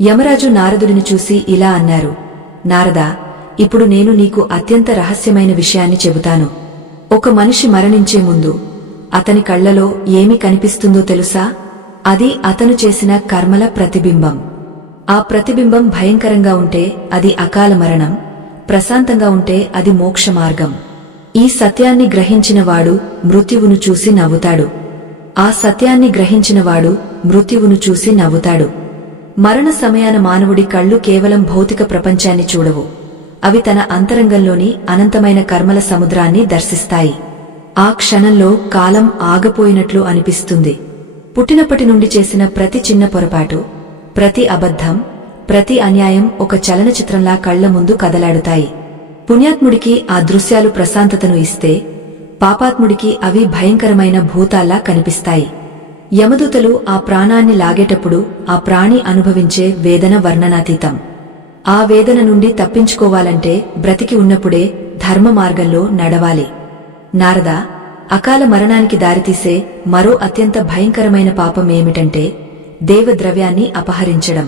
యమరాజు నారదుడిని చూసి ఇలా అన్నారు, నారదా, ఇప్పుడు నేను నీకు అత్యంత రహస్యమైన విషయాన్ని చెబుతాను. ఒక మనిషి మరణించే ముందు అతని కళ్లలో ఏమి కనిపిస్తుందో తెలుసా? అది అతను చేసిన కర్మల ప్రతిబింబం. ఆ ప్రతిబింబం భయంకరంగా ఉంటే అది అకాల మరణం, ప్రశాంతంగా ఉంటే అది మోక్ష మార్గం. ఈ సత్యాన్ని గ్రహించినవాడు మృత్యువును చూసి నవ్వుతాడు. ఆ సత్యాన్ని గ్రహించినవాడు మృత్యువును చూసి నవ్వుతాడు. మరణ సమయాన మానవుడి కళ్ళు కేవలం భౌతిక ప్రపంచాన్ని చూడవు, అవి తన అంతరంగంలోని అనంతమైన కర్మల సముద్రాన్ని దర్శిస్తాయి. ఆ క్షణంలో కాలం ఆగపోయినట్లు అనిపిస్తుంది. పుట్టినప్పటి నుండి చేసిన ప్రతి చిన్న పొరపాటు, ప్రతి అబద్ధం, ప్రతి అన్యాయం ఒక చలనచిత్రంలా కళ్ల ముందు కదలాడుతాయి. పుణ్యాత్ముడికి ఆ దృశ్యాలు ప్రశాంతతను ఇస్తే, పాపాత్ముడికి అవి భయంకరమైన భూతాల్లా కనిపిస్తాయి. యమదూతలు ఆ ప్రాణాన్ని లాగేటప్పుడు ఆ ప్రాణి అనుభవించే వేదన వర్ణనాతీతం. ఆ వేదన నుండి తప్పించుకోవాలంటే బ్రతికి ఉన్నప్పుడే ధర్మ మార్గంలో నడవాలి. నారదా, అకాల మరణానికి దారితీసే మరో అత్యంత భయంకరమైన పాపం ఏమిటంటే దేవద్రవ్యాన్ని అపహరించడం.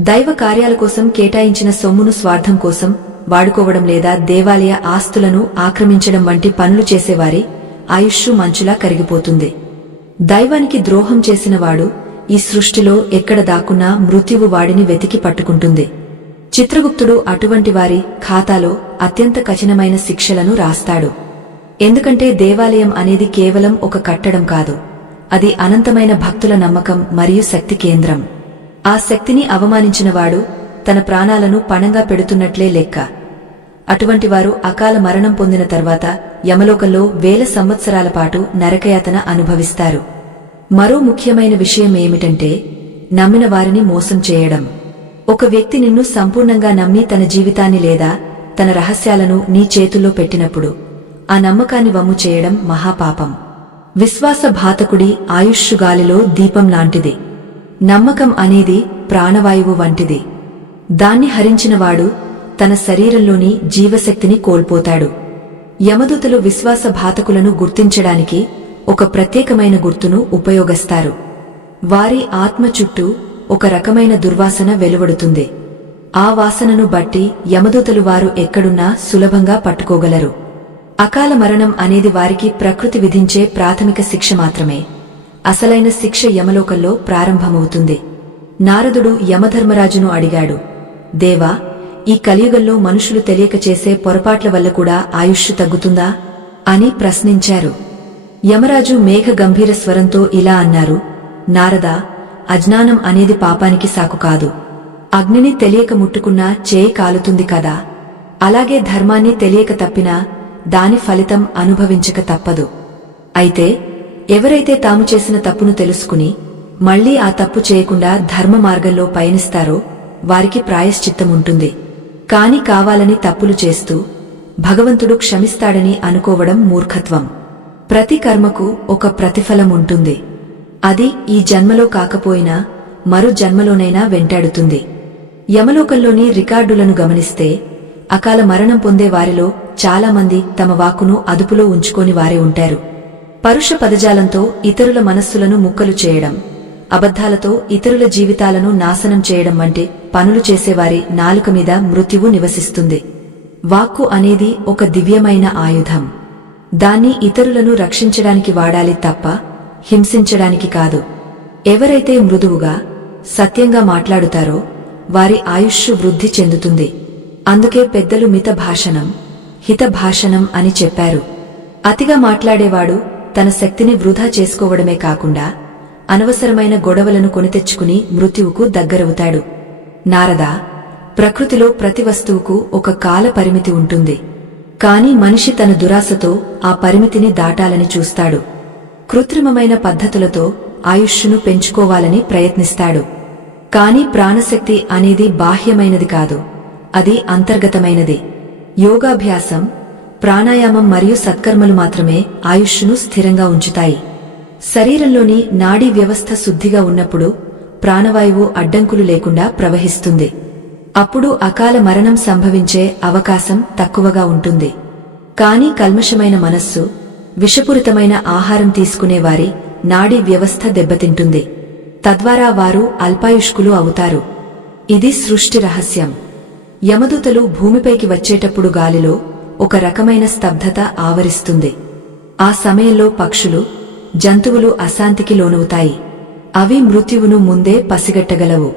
దైవ కార్యాల కోసం కేటాయించిన సొమ్మును స్వార్థం కోసం వాడుకోవడం లేదా దేవాలయ ఆస్తులను ఆక్రమించడం వంటి పనులు చేసేవారి ఆయుష్షు మంచులా కరిగిపోతుంది. దైవానికి ద్రోహం చేసినవాడు ఈ సృష్టిలో ఎక్కడ దాక్కున్నా మృత్యువు వాడిని వెతికి పట్టుకుంటుంది. చిత్రగుప్తుడు అటువంటి వారి ఖాతాలో అత్యంత కఠినమైన శిక్షలను రాస్తాడు. ఎందుకంటే దేవాలయం అనేది కేవలం ఒక కట్టడం కాదు, అది అనంతమైన భక్తుల నమ్మకం మరియు శక్తి కేంద్రం. ఆ శక్తిని అవమానించినవాడు తన ప్రాణాలను పణంగా పెడుతున్నట్లే లెక్క. అటువంటివారు అకాల మరణం పొందిన తర్వాత యమలోకంలో వేల సంవత్సరాల పాటు నరకయాతన అనుభవిస్తారు. మరో ముఖ్యమైన విషయం ఏమిటంటే నమ్మిన వారిని మోసం చేయడం. ఒక వ్యక్తి నిన్ను సంపూర్ణంగా నమ్మి తన జీవితాన్ని లేదా తన రహస్యాలను నీ చేతుల్లో పెట్టినప్పుడు ఆ నమ్మకాన్ని వమ్ము చేయడం మహాపాపం. విశ్వాసఘాతకుడి ఆయుష్షు గాలిలో దీపం లాంటిది. నమ్మకం అనేది ప్రాణవాయువు వంటిది. దాన్ని హరించినవాడు తన శరీరంలోని జీవశక్తిని కోల్పోతాడు. యమదూతలు విశ్వాసఘాతకులను గుర్తించడానికి ఒక ప్రత్యేకమైన గుర్తును ఉపయోగిస్తారు. వారి ఆత్మ చుట్టూ ఒక రకమైన దుర్వాసన వెలువడుతుంది. ఆ వాసనను బట్టి యమదూతలు వారు ఎక్కడున్నా సులభంగా పట్టుకోగలరు. అకాల మరణం అనేది వారికి ప్రకృతి విధించే ప్రాథమిక శిక్ష మాత్రమే. అసలైన శిక్ష యమలోకంలో ప్రారంభమవుతుంది. నారదుడు యమధర్మరాజును అడిగాడు, దేవా, ఈ కలియుగంలో మనుషులు తెలియక చేసే పొరపాట్ల వల్ల కూడా ఆయుష్షు తగ్గుతుందా అని ప్రశ్నించారు. యమరాజు మేఘ గంభీర స్వరంతో ఇలా అన్నారు, నారదా, అజ్ఞానం అనేది పాపానికి సాకు కాదు. అగ్నిని తెలియక ముట్టుకున్నా చేయి కాలుతుంది కదా, అలాగే ధర్మాన్ని తెలియక తప్పినా దాని ఫలితం అనుభవించక తప్పదు. అయితే ఎవరైతే తాము చేసిన తప్పును తెలుసుకుని మళ్లీ ఆ తప్పు చేయకుండా ధర్మ మార్గంలో పయనిస్తారో వారికి ప్రాయశ్చిత్తముంటుంది. కాని కావాలని తప్పులు చేస్తూ భగవంతుడు క్షమిస్తాడని అనుకోవడం మూర్ఖత్వం. ప్రతి కర్మకు ఒక ప్రతిఫలం ఉంటుంది. అది ఈ జన్మలో కాకపోయినా మరో జన్మలోనైనా వెంటాడుతుంది. యమలోకంలోని రికార్డులను గమనిస్తే అకాల మరణం పొందే వారిలో చాలామంది తమ వాక్కును అదుపులో ఉంచుకోని వారే ఉంటారు. పరుష పదజాలంతో ఇతరుల మనస్సులను ముక్కలు చేయడం, అబద్ధాలతో ఇతరుల జీవితాలను నాశనం చేయడం వంటి పనులు చేసేవారి నాలుక మీద మృత్యువు నివసిస్తుంది. వాక్కు అనేది ఒక దివ్యమైన ఆయుధం. దాన్ని ఇతరులను రక్షించడానికి వాడాలి తప్ప హింసించడానికి కాదు. ఎవరైతే మృదువుగా సత్యంగా మాట్లాడుతారో వారి ఆయుష్షు వృద్ధి చెందుతుంది. అందుకే పెద్దలు మిత భాషణం, హిత భాషణం అని చెప్పారు. అతిగా మాట్లాడేవాడు తన శక్తిని వృధా చేసుకోవడమే కాకుండా అనవసరమైన గొడవలను కొనితెచ్చుకుని మృత్యువుకు దగ్గరవుతాడు. నారదా, ప్రకృతిలో ప్రతి వస్తువుకు ఒక కాల పరిమితి ఉంటుంది. కాని మనిషి తన దురాశతో ఆ పరిమితిని దాటాలని చూస్తాడు. కృత్రిమమైన పద్ధతులతో ఆయుష్షును పెంచుకోవాలని ప్రయత్నిస్తాడు. కాని ప్రాణశక్తి అనేది బాహ్యమైనది కాదు, అది అంతర్గతమైనది. యోగాభ్యాసం, ప్రాణాయామం మరియు సత్కర్మలు మాత్రమే ఆయుష్షును స్థిరంగా ఉంచుతాయి. శరీరంలోని నాడీ వ్యవస్థ శుద్ధిగా ఉన్నప్పుడు ప్రాణవాయువు అడ్డంకులు లేకుండా ప్రవహిస్తుంది. అప్పుడు అకాల మరణం సంభవించే అవకాశం తక్కువగా ఉంటుంది. కాని కల్మషమైన మనస్సు, విషపూరితమైన ఆహారం తీసుకునేవారి నాడీ వ్యవస్థ దెబ్బతింటుంది. తద్వారా వారు అల్పాయుష్కులు అవుతారు. ఇది సృష్టి రహస్యం. యమదూతలు భూమిపైకి వచ్చేటప్పుడు గాలిలో ఒక రకమైన స్తబ్దత ఆవరిస్తుంది. ఆ సమయంలో పక్షులు, జంతువులు అశాంతికి లోనవుతాయి. అవి మృత్యువును ముందే పసిగట్టగలవు.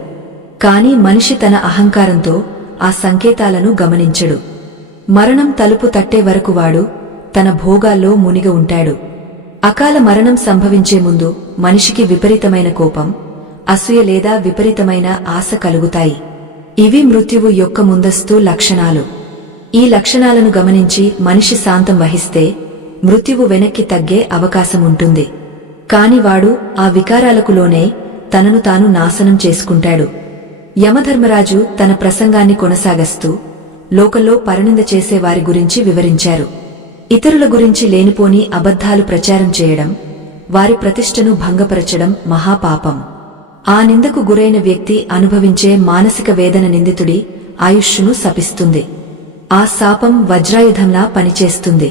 కాని మనిషి తన అహంకారంతో ఆ సంకేతాలను గమనించడు. మరణం తలుపు తట్టే వరకు వాడు తన భోగాల్లో మునిగ ఉంటాడు. అకాల మరణం సంభవించే ముందు మనిషికి విపరీతమైన కోపం, అసూయ లేదా విపరీతమైన ఆశ కలుగుతాయి. ఇవి మృత్యువు యొక్క ముందస్తు లక్షణాలు. ఈ లక్షణాలను గమనించి మనిషి శాంతం వహిస్తే మృత్యువు వెనక్కి తగ్గే అవకాశముంటుంది. కాని వాడు ఆ వికారాలకు లోనే తనను తాను నాశనం చేసుకుంటాడు. యమధర్మరాజు తన ప్రసంగాన్ని కొనసాగస్తూ లోకంలో పరనింద చేసే వారి గురించి వివరించారు. ఇతరుల గురించి లేనిపోని అబద్ధాలు ప్రచారం చేయడం, వారి ప్రతిష్టను భంగపరచడం మహాపాపం. ఆ నిందకు గురైన వ్యక్తి అనుభవించే మానసిక వేదన నిందితుడి ఆయుష్షును శపిస్తుంది. ఆ శాపం వజ్రాయుధంలా పనిచేస్తుంది.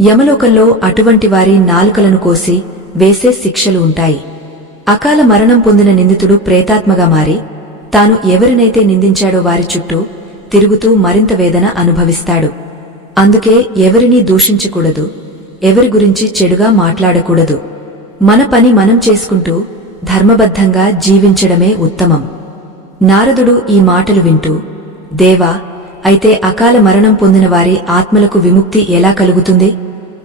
యమలోకంలో అటువంటి వారి నాలుకలను కోసి వేసే శిక్షలు ఉంటాయి. అకాల మరణం పొందిన నిందితుడు ప్రేతాత్మగా మారి తాను ఎవరినైతే నిందించాడో వారి చుట్టూ తిరుగుతూ మరింత వేదన అనుభవిస్తాడు. అందుకే ఎవరినీ దూషించకూడదు, ఎవరి గురించి చెడుగా మాట్లాడకూడదు. మన పని మనం చేసుకుంటూ ధర్మబద్ధంగా జీవించడమే ఉత్తమం. నారదుడు ఈ మాటలు వింటూ, దేవా, అయితే అకాల మరణం పొందిన వారి ఆత్మలకు విముక్తి ఎలా కలుగుతుంది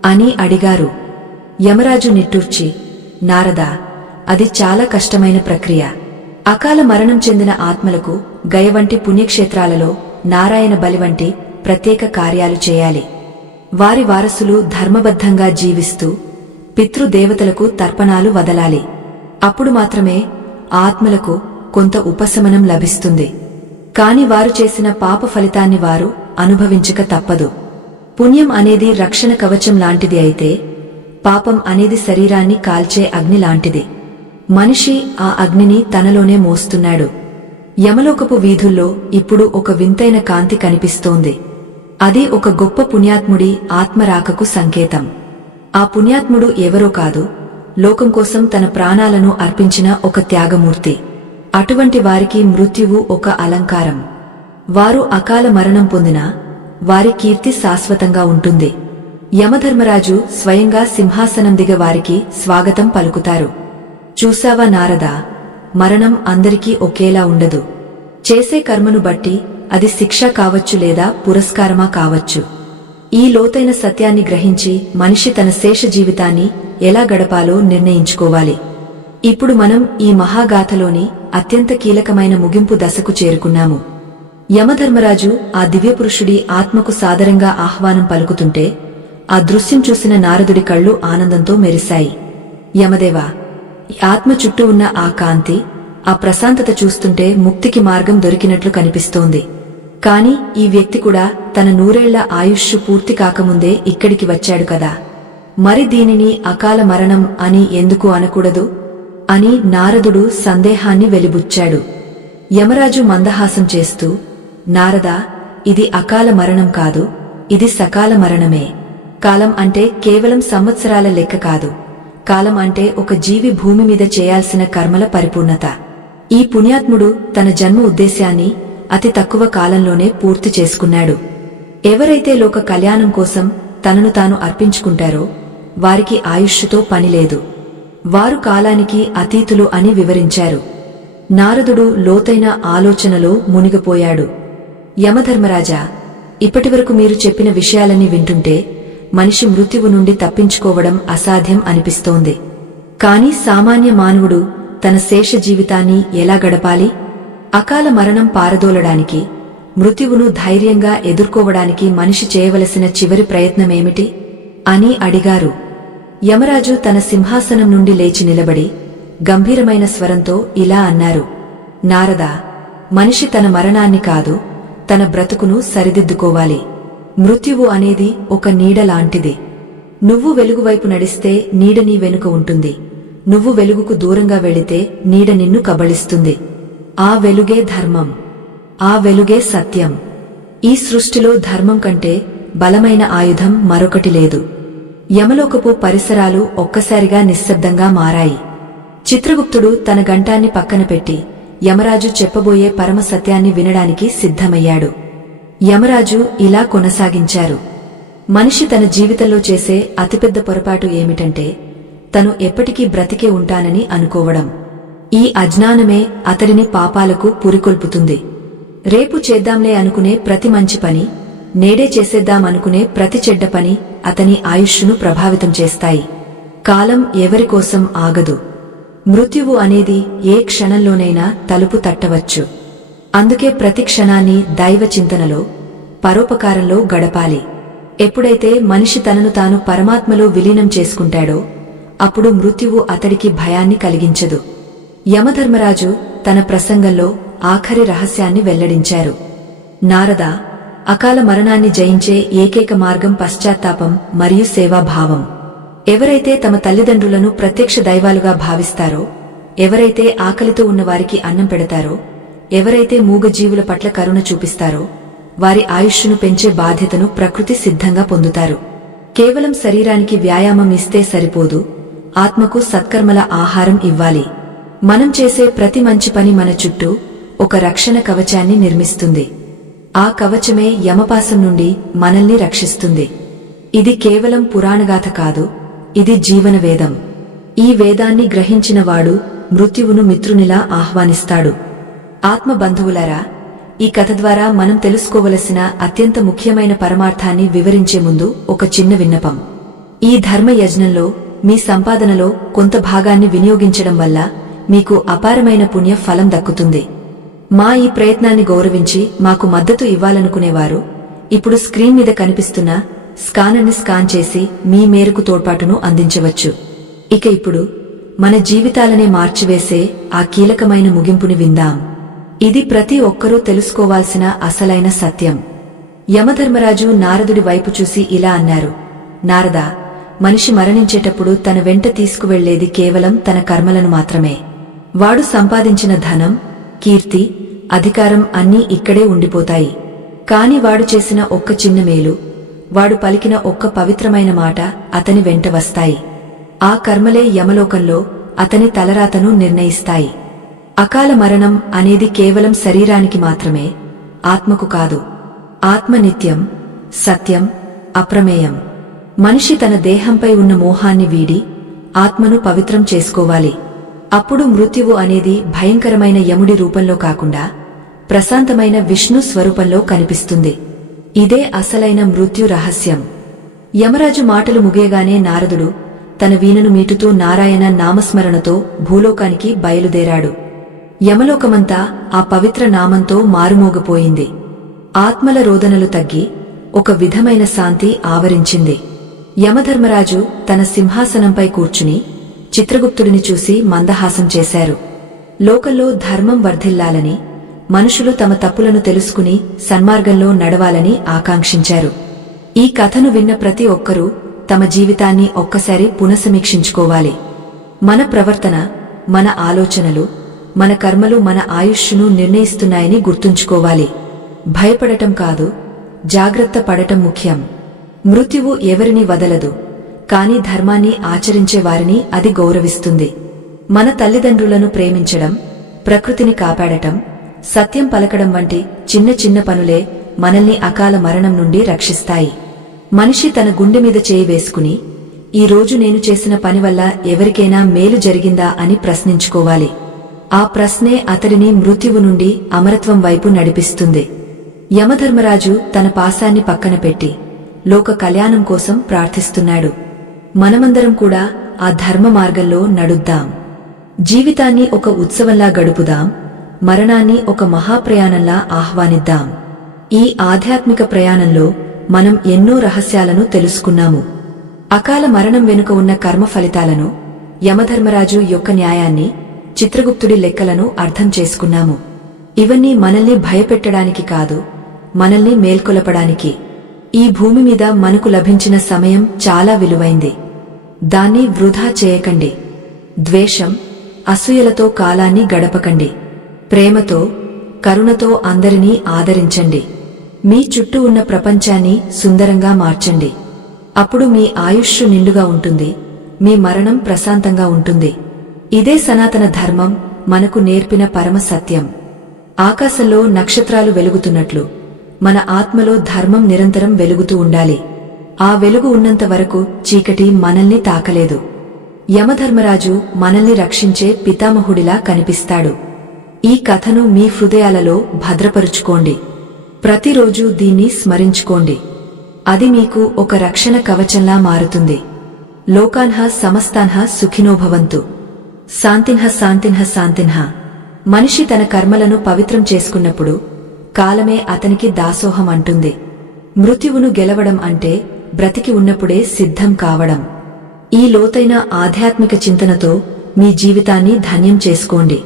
అని అడిగారు. యమరాజు నిట్టూర్చి, నారదా, అది చాలా కష్టమైన ప్రక్రియ. అకాల మరణం చెందిన ఆత్మలకు గయ వంటి పుణ్యక్షేత్రాలలో నారాయణ బలి వంటి ప్రత్యేక కార్యాలు చేయాలి. వారి వారసులు ధర్మబద్ధంగా జీవిస్తూ పితృదేవతలకు తర్పణాలు వదలాలి. అప్పుడు మాత్రమే ఆత్మలకు కొంత ఉపశమనం లభిస్తుంది. కాని వారు చేసిన పాప ఫలితాన్ని వారు అనుభవించక తప్పదు. పుణ్యం అనేది రక్షణ కవచం లాంటిది అయితే, పాపం అనేది శరీరాన్ని కాల్చే అగ్ని లాంటిది. మనిషి ఆ అగ్నిని తనలోనే మోస్తున్నాడు. యమలోకపు వీధుల్లో ఇప్పుడు ఒక వింతైన కాంతి కనిపిస్తోంది. అది ఒక గొప్ప పుణ్యాత్ముడి ఆత్మరాకకు సంకేతం. ఆ పుణ్యాత్ముడు ఎవరో కాదు, లోకం కోసం తన ప్రాణాలను అర్పించిన ఒక త్యాగమూర్తి. అటువంటి వారికి మృత్యువు ఒక అలంకారం. వారు అకాల మరణం పొందినా వారి కీర్తి శాశ్వతంగా ఉంటుంది. యమధర్మరాజు స్వయంగా సింహాసనం దిగ వారికి స్వాగతం పలుకుతారు. చూశావా నారదా, మరణం అందరికీ ఒకేలా ఉండదు. చేసే కర్మను బట్టి అది శిక్ష కావచ్చు లేదా పురస్కారమా కావచ్చు. ఈ లోతైన సత్యాన్ని గ్రహించి మనిషి తన శేష జీవితాన్ని ఎలా గడపాలో నిర్ణయించుకోవాలి. ఇప్పుడు మనం ఈ మహాగాథలోని అత్యంత కీలకమైన ముగింపు దశకు చేరుకున్నాము. యమధర్మరాజు ఆ దివ్యపురుషుడి ఆత్మకు సాదరంగా ఆహ్వానం పలుకుతుంటే ఆ దృశ్యం చూసిన నారదుడి కళ్ళు ఆనందంతో మెరిశాయి. యమదేవా, ఈ ఆత్మ చుట్టూ ఉన్న ఆ కాంతి, ఆ ప్రశాంతత చూస్తుంటే ముక్తికి మార్గం దొరికినట్లు కనిపిస్తోంది. కాని ఈ వ్యక్తి కూడా తన 100 ఏళ్ల ఆయుష్షు పూర్తి కాకముందే ఇక్కడికి వచ్చాడు కదా, మరి దీనిని అకాల మరణం అని ఎందుకు అనకూడదు అని నారదుడు సందేహాన్ని వెలిబుచ్చాడు. యమరాజు మందహాసం చేస్తూ, నారదా, ఇది అకాల మరణం కాదు, ఇది సకాల మరణమే. కాలం అంటే కేవలం సంవత్సరాల లెక్క కాదు. కాలం అంటే ఒక జీవి భూమి మీద చేయాల్సిన కర్మల పరిపూర్ణత. ఈ పుణ్యాత్ముడు తన జన్మ ఉద్దేశ్యాన్ని అతి తక్కువ కాలంలోనే పూర్తి చేసుకున్నాడు. ఎవరైతే లోక కళ్యాణం కోసం తనను తాను అర్పించుకుంటారో వారికి ఆయుష్షుతో పనిలేదు. వారు కాలానికి అతీతులు అని వివరించారు. నారదుడు లోతైన ఆలోచనలో మునిగిపోయాడు. యమధర్మరాజా, ఇప్పటివరకు మీరు చెప్పిన విషయాలన్నీ వింటుంటే మనిషి మృత్యువు నుండి తప్పించుకోవడం అసాధ్యం అనిపిస్తోంది. కాని సామాన్య మానవుడు తన శేష జీవితాన్ని ఎలా గడపాలి? అకాల మరణం పారదోలడానికి, మృత్యువును ధైర్యంగా ఎదుర్కోవడానికి మనిషి చేయవలసిన చివరి ప్రయత్నమేమిటి అని అడిగారు. యమరాజు తన సింహాసనం నుండి లేచి నిలబడి గంభీరమైన స్వరంతో ఇలా అన్నారు, నారదా, మనిషి తన మరణాన్ని కాదు, తన బ్రతుకును సరిదిద్దుకోవాలి. మృత్యువు అనేది ఒక నీడ లాంటిది. నువ్వు వెలుగువైపు నడిస్తే నీడ నీ వెనుక ఉంటుంది. నువ్వు వెలుగుకు దూరంగా వెళితే నీడ నిన్ను కబళిస్తుంది. ఆ వెలుగే ధర్మం. ఆ వెలుగే సత్యం. ఈ సృష్టిలో ధర్మం కంటే బలమైన ఆయుధం మరొకటి లేదు. యమలోకపు పరిసరాలు ఒక్కసారిగా నిశ్శబ్దంగా మారాయి. చిత్రగుప్తుడు తన గంటాన్ని పక్కన పెట్టి యమరాజు చెప్పబోయే పరమ సత్యాన్ని వినడానికి సిద్ధమయ్యాడు. యమరాజు ఇలా కొనసాగించారు, మనిషి తన జీవితంలో చేసే అతిపెద్ద పొరపాటు ఏమిటంటే తను ఎప్పటికీ బ్రతికే ఉంటానని అనుకోవడం. ఈ అజ్ఞానమే అతడిని పాపాలకు పురికొల్పుతుంది. రేపు చేద్దాంలే అనుకునే ప్రతి మంచి పని, నేడే చేసేద్దామనుకునే ప్రతి చెడ్డ పని అతని ఆయుష్ను ప్రభావితం చేస్తాయి. కాలం ఎవరికోసం ఆగదు. మృత్యువు అనేది ఏ క్షణంలోనైనా తలుపు తట్టవచ్చు. అందుకే ప్రతి క్షణాన్ని దైవ చింతనలో, పరోపకారంలో గడపాలి. ఎప్పుడైతే మనిషి తనను తాను పరమాత్మలో విలీనం చేసుకుంటాడో అప్పుడు మృత్యువు అతడికి భయాన్ని కలిగించదు. యమధర్మరాజు తన ప్రసంగంలో ఆఖరి రహస్యాన్ని వెల్లడించారు. నారదా, అకాల మరణాన్ని జయించే ఏకైక మార్గం పశ్చాత్తాపం మరియు సేవాభావం. ఎవరైతే తమ తల్లిదండ్రులను ప్రత్యక్ష దైవాలుగా భావిస్తారో, ఎవరైతే ఆకలితో ఉన్నవారికి అన్నం పెడతారో, ఎవరైతే మూగజీవుల పట్ల కరుణ చూపిస్తారో వారి ఆయుష్ను పెంచే బాధ్యతను ప్రకృతి సిద్ధంగా పొందుతారు. కేవలం శరీరానికి వ్యాయామం ఇస్తే సరిపోదు, ఆత్మకు సత్కర్మల ఆహారం ఇవ్వాలి. మనం చేసే ప్రతి మంచి పని మన చుట్టూ ఒక రక్షణ కవచాన్ని నిర్మిస్తుంది. ఆ కవచమే యమపాసం నుండి మనల్ని రక్షిస్తుంది. ఇది కేవలం పురాణగాథ కాదు, ఇది జీవన వేదం. ఈ వేదాన్ని గ్రహించినవాడు మృత్యువును మిత్రునిలా ఆహ్వానిస్తాడు. ఆత్మబంధువులారా, ఈ కథ ద్వారా మనం తెలుసుకోవలసిన అత్యంత ముఖ్యమైన పరమార్థాన్ని వివరించే ముందు ఒక చిన్న విన్నపం. ఈ ధర్మ యజ్ఞంలో మీ సంపాదనలో కొంత భాగాన్ని వినియోగించడం వల్ల మీకు అపారమైన పుణ్య ఫలం దక్కుతుంది. మా ఈ ప్రయత్నాన్ని గౌరవించి మాకు మద్దతు ఇవ్వాలనుకునేవారు ఇప్పుడు స్క్రీన్ మీద కనిపిస్తున్న స్కానర్ని స్కాన్ చేసి మీ మేరకు తోడ్పాటును అందించవచ్చు. ఇక ఇప్పుడు మన జీవితాలనే మార్చివేసే ఆ కీలకమైన ముగింపుని విందాం. ఇది ప్రతి ఒక్కరూ తెలుసుకోవాల్సిన అసలైన సత్యం. యమధర్మరాజు నారదుడి వైపు చూసి ఇలా అన్నారు, నారదా, మనిషి మరణించేటప్పుడు తన వెంట తీసుకువెళ్లేది కేవలం తన కర్మలను మాత్రమే. వాడు సంపాదించిన ధనం, కీర్తి, అధికారం అన్నీ ఇక్కడే ఉండిపోతాయి. కాని వాడు చేసిన ఒక్క చిన్న మేలు, వాడు పలికిన ఒక్క పవిత్రమైన మాట అతని వెంట వస్తాయి. ఆ కర్మలే యమలోకంలో అతని తలరాతను నిర్ణయిస్తాయి. అకాల మరణం అనేది కేవలం శరీరానికి మాత్రమే, ఆత్మకు కాదు. ఆత్మ నిత్యం, సత్యం, అప్రమేయం. మనిషి తన దేహంపై ఉన్న మోహాన్ని వీడి ఆత్మను పవిత్రం చేసుకోవాలి. అప్పుడు మృత్యువు అనేది భయంకరమైన యముడి రూపంలో కాకుండా ప్రశాంతమైన విష్ణు స్వరూపంలో కనిపిస్తుంది. ఇదే అసలైన మృత్యు రహస్యం. యమరాజు మాటలు ముగియగానే నారదుడు తన వీణను మీటుతూ నారాయణ నామస్మరణతో భూలోకానికి బయలుదేరాడు. యమలోకమంతా ఆ పవిత్ర నామంతో మారుమోగపోయింది. ఆత్మల రోదనలు తగ్గి ఒక విధమైన శాంతి ఆవరించింది. యమధర్మరాజు తన సింహాసనంపై కూర్చుని చిత్రగుప్తుడిని చూసి మందహాసం చేశారు. లోకంలో ధర్మం వర్ధిల్లాలని, మనుషులు తమ తప్పులను తెలుసుకుని సన్మార్గంలో నడవాలని ఆకాంక్షించారు. ఈ కథను విన్న ప్రతి ఒక్కరూ తమ జీవితాన్ని ఒక్కసారి పునఃసమీక్షించుకోవాలి. మన ప్రవర్తన, మన ఆలోచనలు, మన కర్మలు మన ఆయుష్ను నిర్ణయిస్తున్నాయని గుర్తుంచుకోవాలి. భయపడటం కాదు, జాగ్రత్త పడటం ముఖ్యం. మృత్యువు ఎవరిని వదలదు, కాని ధర్మాన్ని ఆచరించే వారిని అది గౌరవిస్తుంది. మన తల్లిదండ్రులను ప్రేమించడం, ప్రకృతిని కాపాడటం, సత్యం పలకడం వంటి చిన్న చిన్న పనులే మనల్ని అకాల మరణం నుండి రక్షిస్తాయి. మనిషి తన గుండె మీద చేయి వేసుకుని, ఈ రోజు నేను చేసిన పని వల్ల ఎవరికైనా మేలు జరిగిందా అని ప్రశ్నించుకోవాలి. ఆ ప్రశ్నే అతడిని మృత్యువు నుండి అమరత్వం వైపు నడిపిస్తుంది. యమధర్మరాజు తన పాశాన్ని పక్కన పెట్టి లోక కళ్యాణం కోసం ప్రార్థిస్తున్నాడు. మనమందరం కూడా ఆ ధర్మ మార్గంలో నడుద్దాం. జీవితాన్ని ఒక ఉత్సవంలా గడుపుదాం, మరణాన్ని ఒక మహాప్రయాణంలా ఆహ్వానిద్దాం. ఈ ఆధ్యాత్మిక ప్రయాణంలో మనం ఎన్నో రహస్యాలను తెలుసుకున్నాము. అకాల మరణం వెనుక ఉన్న కర్మ ఫలితాలను, యమధర్మరాజు యొక్క న్యాయాన్ని, చిత్రగుప్తుడి లెక్కలను అర్థం చేసుకున్నాము. ఇవన్నీ మనల్ని భయపెట్టడానికి కాదు, మనల్ని మేల్కొలపడానికి. ఈ భూమి మీద మనకు లభించిన సమయం చాలా విలువైంది. దాన్ని వృధా చేయకండి. ద్వేషం, అసూయలతో కాలాన్ని గడపకండి. ప్రేమతో, కరుణతో అందరినీ ఆదరించండి. మీ చుట్టూ ఉన్న ప్రపంచాన్ని సుందరంగా మార్చండి. అప్పుడు మీ ఆయుష్షు నిండుగా ఉంటుంది, మీ మరణం ప్రశాంతంగా ఉంటుంది. ఇదే సనాతన ధర్మం మనకు నేర్పిన పరమ సత్యం. ఆకాశంలో నక్షత్రాలు వెలుగుతున్నట్లు మన ఆత్మలో ధర్మం నిరంతరం వెలుగుతూ ఉండాలి. ఆ వెలుగు ఉన్నంత వరకు చీకటి మనల్ని తాకలేదు. యమధర్మరాజు మనల్ని రక్షించే పితామహుడిలా కనిపిస్తాడు. ఈ కథను మీ హృదయాలలో భద్రపరుచుకోండి. ప్రతిరోజూ దీన్ని స్మరించుకోండి. అది మీకు ఒక రక్షణ కవచంలా మారుతుంది. లోకాన్హ సమస్తాన్హ సుఖినో భవంతు. శాంతిన్హ శాంతిన్హ శాంతిన్హ. మనిషి తన కర్మలను పవిత్రం చేసుకున్నప్పుడు కాలమే అతనికి దాసోహం అంటుంది. మృత్యువును గెలవడం అంటే బ్రతికి ఉన్నప్పుడే సిద్ధం కావడం. ఈ లోతైన ఆధ్యాత్మిక చింతనతో మీ జీవితాన్ని ధన్యం చేసుకోండి.